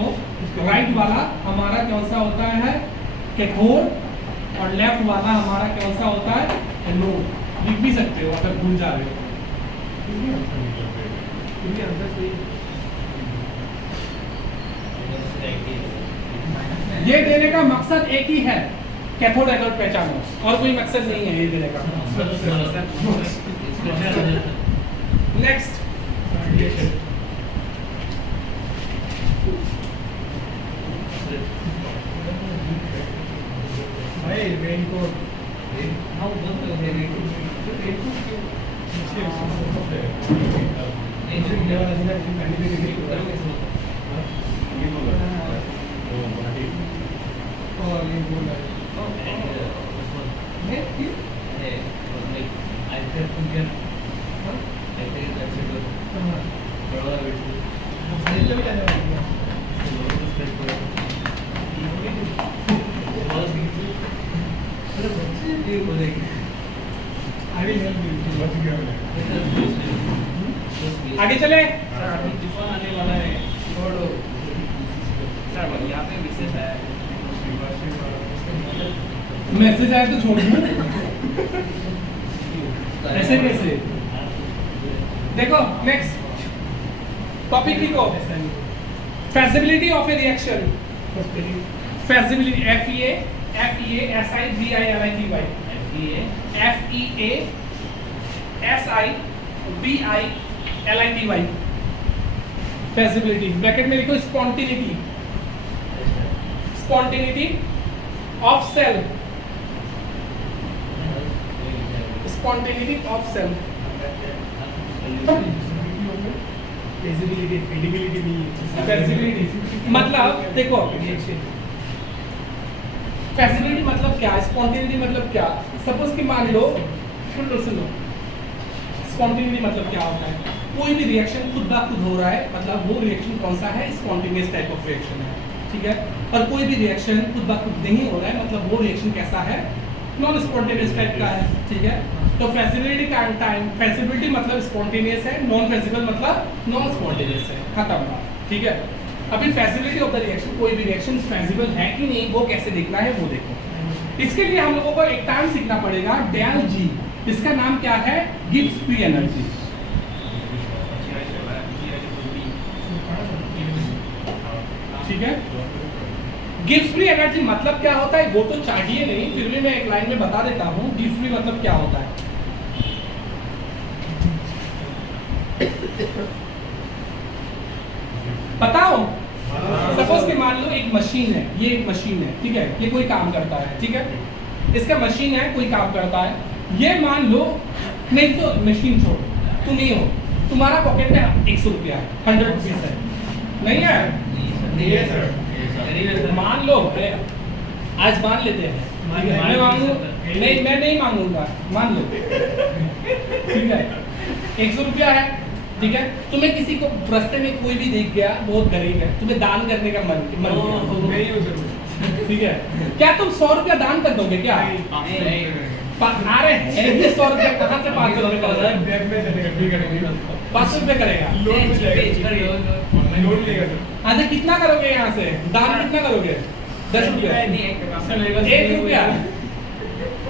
राइट वाला हमारा कौन सा होता है, कैथोड, और लेफ्ट वाला हमारा कौन सा होता है, एनोड, लिख भी सकते हो अगर भूल जा रहे हो। ये देने का मकसद एक ही है, कैथोड एनोड पहचानो, और कोई मकसद नहीं है ये देने का। Next Radiation. भाई रेनकोट आगे चले। अभी तूफान आने वाला है, छोड़ो। सर यहाँ पे विशेष है। मैसेज आया तो छोड़ दूं? ऐसे कैसे? देखो नेक्स्ट टॉपिक लिखो, feasibility of a reaction. Feasibility, feasibility, feasibility, feasibility, bracket में लिखो spontaneity, spontaneity of cell, spontaneity of cell. Feasibility मतलब देखो, feasibility मतलब क्या, spontaneity मतलब क्या? सपोज कि मान लो, सुन लो, spontaneity मतलब क्या होता है? कोई भी रिएक्शन खुद ब खुद हो रहा है, मतलब वो रिएक्शन कौन सा है? स्पॉन्टेनियस टाइप ऑफ रिएक्शन है, ठीक है। और कोई भी रिएक्शन खुद ब खुद नहीं हो रहा है, मतलब वो रिएक्शन कैसा है? नॉन स्पॉन्टेनियस टाइप का है, ठीक है। तो फेसिबिलिटी का टाइम, फेसिबिलिटी मतलब स्पॉन्टेनियस है, नॉन फेसिबल मतलब नॉन स्पॉन्टेनियस है, खत्म बात, ठीक है। अभी फेसिबिलिटी ऑफ द रिएक्शन, कोई भी रिएक्शन फेसिबल है कि नहीं वो कैसे देखना है वो देखो। इसके लिए हम लोगों को एक टर्म सीखना पड़ेगा, डेल जी। इसका नाम क्या है? गिब्स फ्री एनर्जी, ठीक है। गिब्स फ्री एनर्जी मतलब क्या होता है वो तो चाहिए नहीं, फिर भी मैं एक लाइन में बता देता हूँ गिब्स फ्री मतलब क्या होता है। बताओ। सपोज कि मान लो एक मशीन है, ये एक मशीन है, ठीक है, ये कोई काम करता है, ठीक है, इसका मशीन है, कोई काम करता है, ये मान लो, नहीं तो मशीन छोड़ो, तुम नहीं हो, तुम्हारा पॉकेट में 100 रुपया है, 100 रुपीज है, नहीं है? मान लो, आज मान लेते हैं, मैं मांगू नहीं, मैं नहीं मांगूंगा, मान लो, ठीक है, 100 रुपया है, ठीक है। तुम्हें किसी को रास्ते में कोई भी देख गया, बहुत गरीब है, तुम्हें दान करने का मन किया, ठीक है, क्या तुम 100 रुपया दान कर दोगे क्या? अरे 100 रुपया कहाँ से 500 रुपये कर रहा है? 500 रुपये करेगा, अच्छा कितना करोगे यहाँ से दान? कितना करोगे? 10 रुपया, 1 रुपया।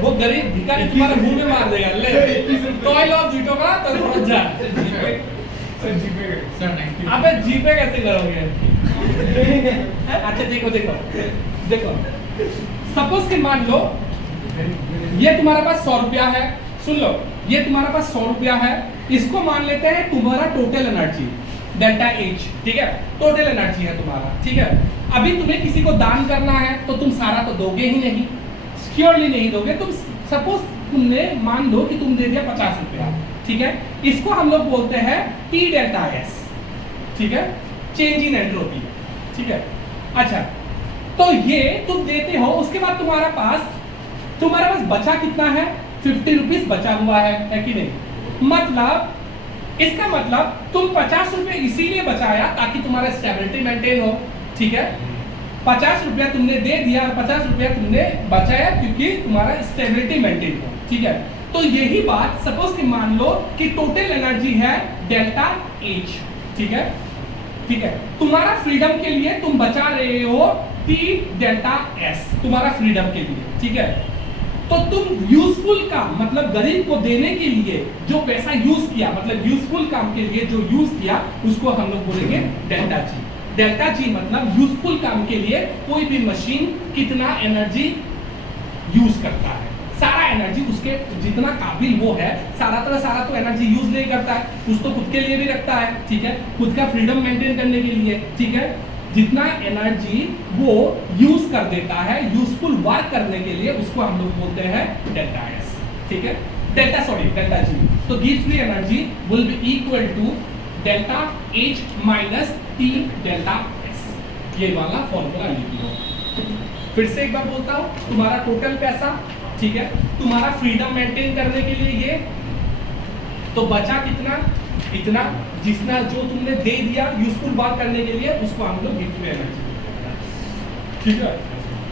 वो गरीब भिखारी तुम्हारे मुंह में मार देगा, ले टॉयल ऑफ जीतो का तो समझ जा। अबे जीपे कैसे करोगे? अच्छा देखो देखो देखो, सपोज कि मान लो ये तुम्हारे पास 100 रुपया है, सुन लो, ये तुम्हारे पास 100 रुपया है, इसको मान लेते हैं तुम्हारा टोटल एनर्जी डेल्टा एच, ठीक है, टोटल एनर्जी है तुम्हारा, ठीक है। अभी तुम्हें किसी को दान करना है तो तुम सारा तो दोगे ही नहीं, श्योरली नहीं दोगे। तुम सपोज तुमने मान लो कि तुम दे दिया 50 रुपया, ठीक है, इसको हम लोग बोलते हैं T डेल्टा S, ठीक है, चेंज इन एंट्रोपी, ठीक है। अच्छा तो ये तुम देते हो, उसके बाद तुम्हारे पास बचा कितना है? 50 रुपीज बचा हुआ है कि नहीं? मतलब इसका मतलब तुम 50 रुपये इसीलिए बचाया ताकि तुम्हारा स्टेबिलिटी मेंटेन हो, ठीक है। 50 रुपया तुमने दे दिया और 50 रुपया तुमने बचाया क्योंकि तुम्हारा स्टेबिलिटी मेंटेन हो, ठीक है। तो यही बात सपोज कि मान लो कि टोटल एनर्जी है डेल्टा एच, ठीक है, ठीक है। तुम्हारा फ्रीडम के लिए तुम बचा रहे हो T डेल्टा S, तुम्हारा फ्रीडम के लिए, ठीक है। तो तुम यूजफुल काम, मतलब गरीब को देने के लिए जो पैसा यूज किया, मतलब यूजफुल काम के लिए जो यूज किया, उसको हम लोग बोलेंगे डेल्टा जी। डेल्टा जी मतलब यूजफुल काम के लिए कोई भी मशीन कितना एनर्जी यूज करता है, सारा एनर्जी उसके जितना काबिल वो है सारा तो एनर्जी यूज नहीं करता है, कुछ तो खुद के लिए भी रखता है, ठीक है, खुद का फ्रीडम मेंटेन करने के लिए, ठीक है। जितना एनर्जी वो यूज कर देता है यूजफुल वर्क करने के लिए उसको हम लोग बोलते हैं डेल्टा एस, ठीक है, डेल्टा जी। तो गिव्स free energy will be equal to delta H minus T delta S. ये वाला फॉर्मूला लिख लो। फिर से एक बार बोलता हूं, तुम्हारा टोटल पैसा, ठीक है, तुम्हारा फ्रीडम मेंटेन करने के लिए ये, तो बचा कितना, इतना, जितना जो तुमने दे दिया यूजफुल वर्क करने के लिए उसको हम लोग गिफ्ट में एनर्जी, ठीक है।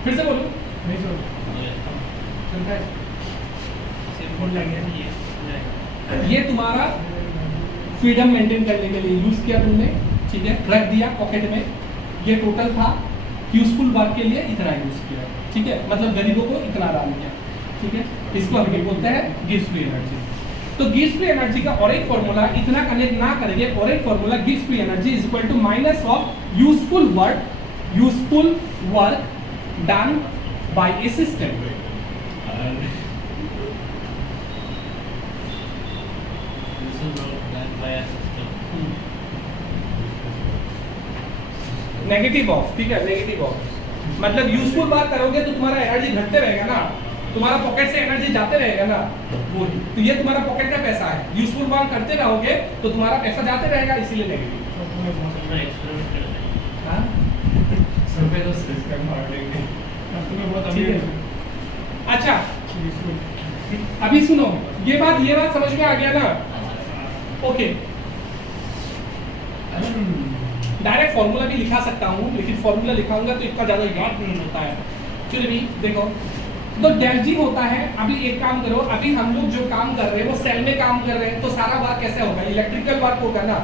फिर से बोलो, नहीं सर चलता है सिंपल लग गया ये ये तुम्हारा फ्रीडम मेंटेन करने के लिए यूज किया तुमने, ठीक है, रख दिया पॉकेट में, ये टोटल था, यूजफुल वर्क के लिए इतना यूज किया, ठीक है, मतलब गरीबों को इतना दान किया, ठीक है, इसको हम बोलते हैं गिव्स फ्री एनर्जी। तो गिव्स फ्री एनर्जी का और एक फॉर्मूला, इतना कनेक्ट ना करेंगे, और एक फॉर्मूला गिव्स free energy is equal to minus of useful work done by a system. this is not done by a system negative of, ठीक है, नेगेटिव ऑफ मतलब यूजफुल वर्क करोगे तो तुम्हारा एनर्जी घटते रहेगा ना, तुम्हारा पॉकेट से एनर्जी जाते रहेगा ना, वो ही तो ये तुम्हारा पॉकेट का पैसा है, यूजफुल वर्क करते रहोगे तो तुम्हारा पैसा जाते रहेगा, इसीलिए नेगेटिव। अपना एक्सपेरिमेंट कर रहे हैं हाँ सब पे तो सिस्टम मार देंगे। अब तुम्हें बहुत ठीक अमीर है। अच्छा है अभी सुनो, ये बात समझ में आ गया ना, ओके। डायरेक्ट फॉर्मूला भी लिखा सकता हूँ, लेकिन फॉर्मूला लिखाऊंगा तो इतना ज़्यादा याद नहीं होता है। चलिए भी देखो, तो डेल जी होता है, अभी एक काम करो, अभी हम लोग जो काम कर रहे हैं वो सेल में काम कर रहे हैं, तो सारा वर्क कैसे होगा, इलेक्ट्रिकल वर्क होगा ना,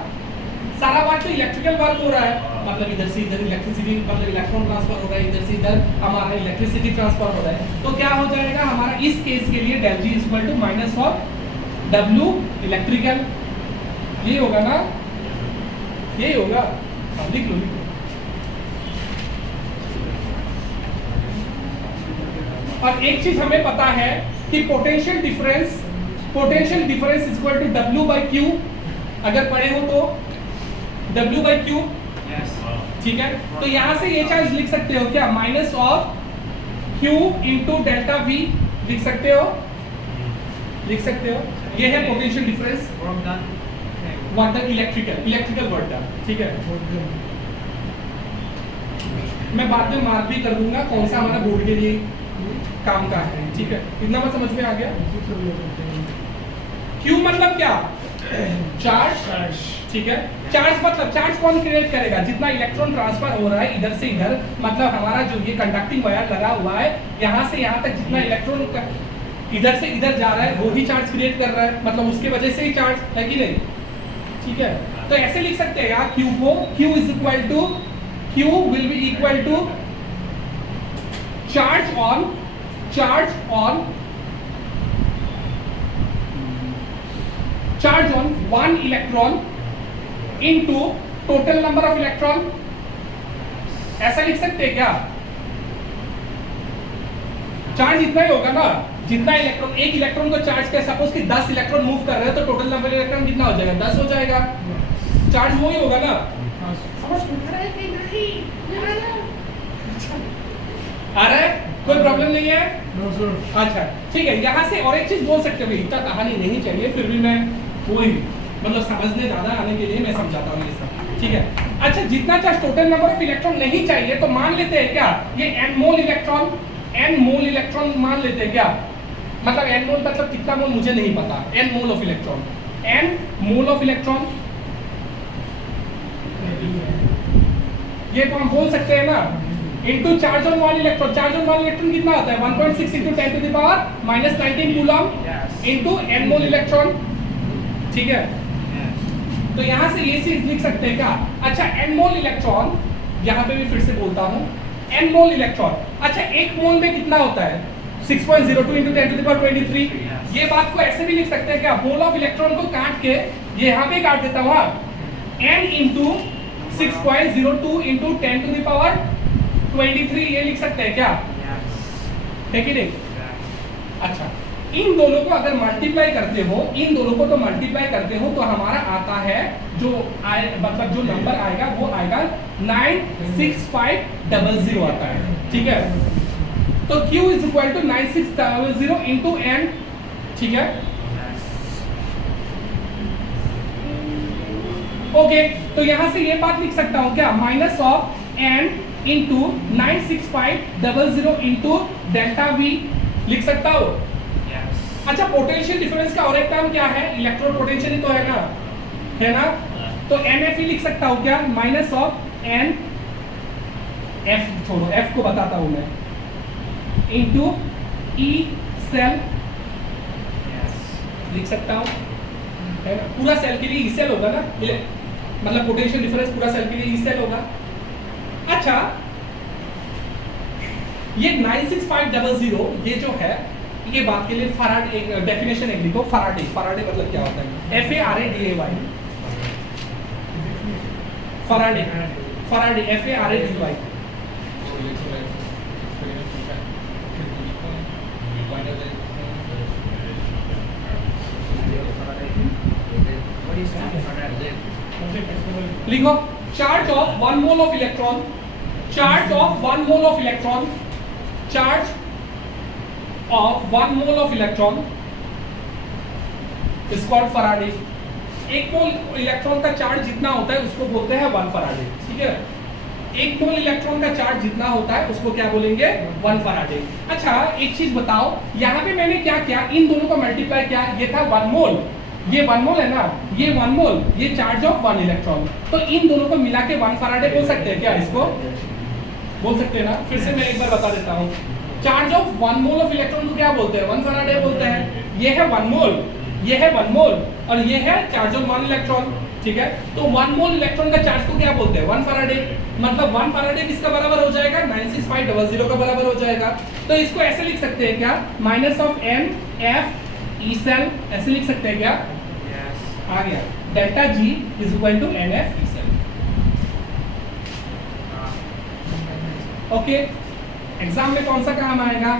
सारा वर्क तो इलेक्ट्रिकल वर्क हो रहा है, मतलब इधर से इधर इलेक्ट्रिसिटी, मतलब इलेक्ट्रॉन ट्रांसफर हो रहा है, इधर से इधर हमारा इलेक्ट्रिसिटी ट्रांसफर हो रहा है, तो क्या हो जाएगा हमारा इस केस के लिए del G is equal to minus of W electrical, ये होगा ना, यही होगा, लिख लो। और एक चीज हमें पता है कि potential difference is equal to W by Q, अगर पढ़े हो तो डब्ल्यू बाई क्यू, यस ठीक है। तो यहां से ये चार्ज लिख सकते हो क्या, minus of Q into delta we लिख सकते हो, ये है potential difference, work done water electrical work done, ठीक है। मैं बाद में मार्क भी कर दूंगा कौन सा हमारा बोर्ड के लिए काम का है, ठीक है, इतना बात समझ में आ गया। क्यू मतलब क्या, चार्ज, ठीक है, चार्ज मतलब चार्ज कौन क्रिएट करेगा, जितना इलेक्ट्रॉन ट्रांसफर हो रहा है इधर से इधर, मतलब हमारा जो ये कंडक्टिंग वायर लगा हुआ है यहाँ से यहाँ तक जितना इलेक्ट्रॉन इधर से इधर जा रहा है वो ही चार्ज क्रिएट कर रहा है, मतलब उसके वजह से ही चार्ज है कि नहीं, ठीक है। तो ऐसे लिख सकते हैं यार क्यू को, Q is equal to, Q will be equal to charge on one electron into total number of electron, ऐसा लिख सकते हैं क्या, चार्ज इतना ही होगा ना, जितना इलेक्ट्रॉन, एक इलेक्ट्रॉन को चार्ज कर, सपोज कि 10 इलेक्ट्रॉन मूव कर रहे हैं तो टोटल नंबर इलेक्ट्रॉन कितना हो जाएगा, 10 हो जाएगा, चार्ज वही होगा ना, समझ में आ रहा है कि नहीं, आ रहा है, कोई प्रॉब्लम नहीं है। No sir. अच्छा ठीक है, यहाँ से और एक चीज बोल सकते हो, इतना कहानी नहीं चाहिए, फिर भी मैं वही मतलब समझने ज्यादा आने के लिए मैं समझाता हूँ ये सब, ठीक है। अच्छा जितना charge total number of electron नहीं चाहिए तो मान लेते हैं क्या, ये n मोल इलेक्ट्रॉन मान लेते हैं क्या, मतलब n मोल मतलब कितना मोल मुझे नहीं पता, n मोल ऑफ इलेक्ट्रॉन, ये तो हम बोल सकते हैं ना, into charge on one electron, charge on one electron कितना होता है 1.6 into 10 to the power minus 19 coulomb into n mole electron, ठीक है। तो यहाँ से ये चीज लिख सकते हैं क्या, अच्छा n मोल इलेक्ट्रॉन, यहाँ पे भी फिर से बोलता हूँ n मोल इलेक्ट्रॉन, अच्छा एक मोल में कितना होता है 6.02 इंटू 10 टू द पावर 23, ये बात को ऐसे भी लिख सकते हैं क्या, मोल ऑफ इलेक्ट्रॉन को काट के ये यहाँ पे काट देता हूँ, n into 6.02 into 10 to the power 23, ये लिख सकते हैं क्या, है कि नहीं। अच्छा, इन दोनों को अगर मल्टीप्लाई करते हो, इन दोनों को तो मल्टीप्लाई करते हो तो हमारा आता है जो मतलब जो नंबर आएगा वो आएगा 96500 आता है, ठीक है। तो Q is equal to 9600 into n, ठीक है। ओके, तो यहां से ये बात लिख सकता हूं क्या, minus of n into 96500 into delta V लिख सकता हूं। अच्छा, पोटेंशियल डिफरेंस का और एक टर्म क्या है, इलेक्ट्रोड पोटेंशियल ही तो है ना, तो NFE लिख सकता हूं क्या, माइनस ऑफ n, F छोड़ो, F को बताता हूं मैं, इंटू E सेल लिख सकता हूं, है ना। पूरा सेल के लिए E सेल होगा ना, मतलब पोटेंशियल डिफरेंस पूरा सेल के लिए E सेल होगा। अच्छा, ये 96500 ये जो है, ये बात के लिए फराडे एक डेफिनेशन एक लिखो, फराडे मतलब क्या होता है, FARADAY, फराडे FARADAY। लिखो, charge of 1 mole of electron, charge of 1 mole of electron, charge of 1 mole of electron is called Faraday। 1 mole electron का चार्ज जितना होता है उसको बोलते हैं 1 फराडे, ठीक है। 1 मोल इलेक्ट्रॉन का चार्ज जितना होता है उसको क्या बोलेंगे, 1 फराडे। अच्छा, एक चीज बताओ, यहाँ पे मैंने क्या किया, इन दोनों को मल्टीप्लाई किया, ये था 1 मोल, ये 1 मोल है ना, ये 1 मोल, ये चार्ज ऑफ 1 इलेक्ट्रॉन, तो इन दोनों को मिला के 1 फराडे बोल सकते हैं क्या, इसको बोल सकते हैं ना। फिर से मैं एक बार बता देता हूँ, charge of 1 mole of electron को क्या बोलते हैं, 1 फराडे बोलते हैं। ये है 1 मोल, ये है 1 मोल, और ये है चार्ज ऑफ 1 इलेक्ट्रॉन, ठीक है। तो 1 मोल इलेक्ट्रॉन का चार्ज को क्या बोलते हैं, 1 फराडे। मतलब 1 फराडे किसका बराबर हो जाएगा, 96500 का बराबर हो जाएगा। तो इसको ऐसे लिख सकते हैं क्या, minus of n f e cell, ऐसे लिख सकते हैं क्या, आ गया, delta G is equal to NF e cell. Okay, exam में कौन सा काम आएगा,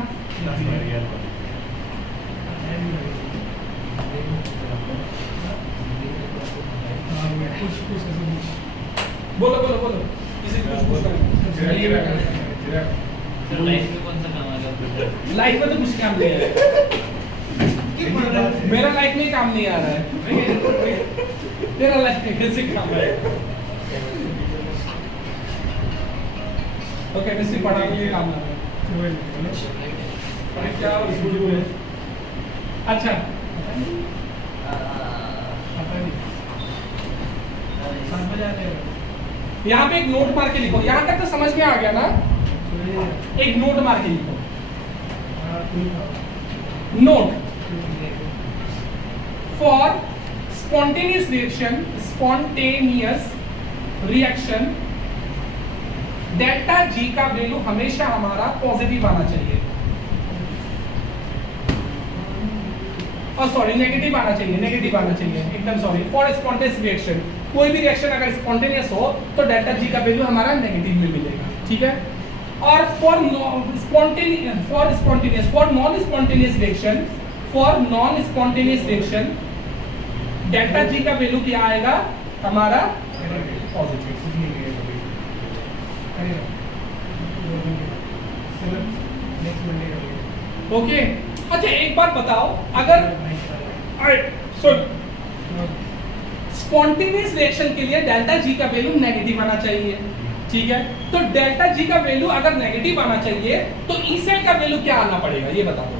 बोलो किसी को कुछ लाइफ में कौन सा काम आएगा, लाइफ में तो कुछ काम नहीं है, मेरा लाइफ में काम नहीं आ रहा है, तेरा लाइफ में कैसे काम है। तो केमिस्ट्री पढ़ाने के लिए काम आ रहा है, क्या अच्छा, यहाँ पे एक नोट मार के लिखो, यहाँ तक तो समझ में आ गया ना, एक नोट मार के लिखो, note for spontaneous reaction delta G का वैल्यू हमेशा हमारा पॉजिटिव आना चाहिए, और सॉरी नेगेटिव आना चाहिए, एकदम सॉरी। फॉर स्पॉन्टेनियस रिएक्शन, कोई भी रिएक्शन अगर स्पॉन्टेनियस हो तो डेल्टा G का वैल्यू हमारा नेगेटिव में मिलेगा, ठीक है। और for non spontaneous reaction delta G का वैल्यू क्या आएगा, हमारा पॉजिटिव। ओके, अच्छा एक बात बताओ, अगर स्पॉन्टेनियस रिएक्शन के लिए डेल्टा G का वैल्यू नेगेटिव आना चाहिए, ठीक है। तो डेल्टा G का वैल्यू अगर नेगेटिव आना चाहिए तो ई सेल का वैल्यू क्या आना पड़ेगा, ये बता दो,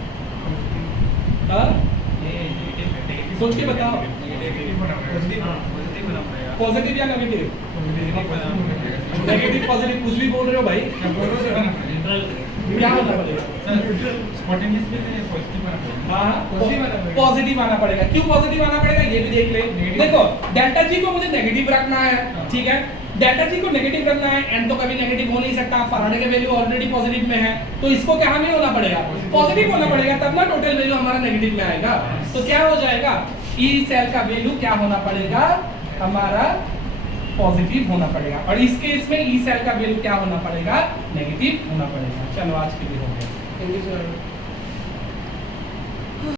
सोच के बताओ, पॉजिटिव या नेगेटिव, नेगेटिव पॉजिटिव कुछ भी बोल रहे हो भाई, क्या होना पड़ेगा, पॉजिटिव आना पड़ेगा। क्यों पॉजिटिव आना पड़ेगा ये भी देख ले, देखो डेल्टा G को मुझे नेगेटिव रखना है, ठीक है, डेल्टा G को नेगेटिव रखना है, n तो कभी नेगेटिव हो नहीं सकता, फराडे का वैल्यू ऑलरेडी पॉजिटिव में है, तो इसको क्या हमें होना पड़ेगा, पॉजिटिव होना पड़ेगा, तब ना टोटल वैल्यू हमारा नेगेटिव में आएगा। तो क्या हो जाएगा, ई सेल का वैल्यू क्या होना पड़ेगा, हमारा पॉजिटिव होना पड़ेगा, और इस केस में ई सेल का वैल्यू क्या होना पड़ेगा, नेगेटिव होना पड़ेगा। चलो आज के लिए हो गया। Thank you sir.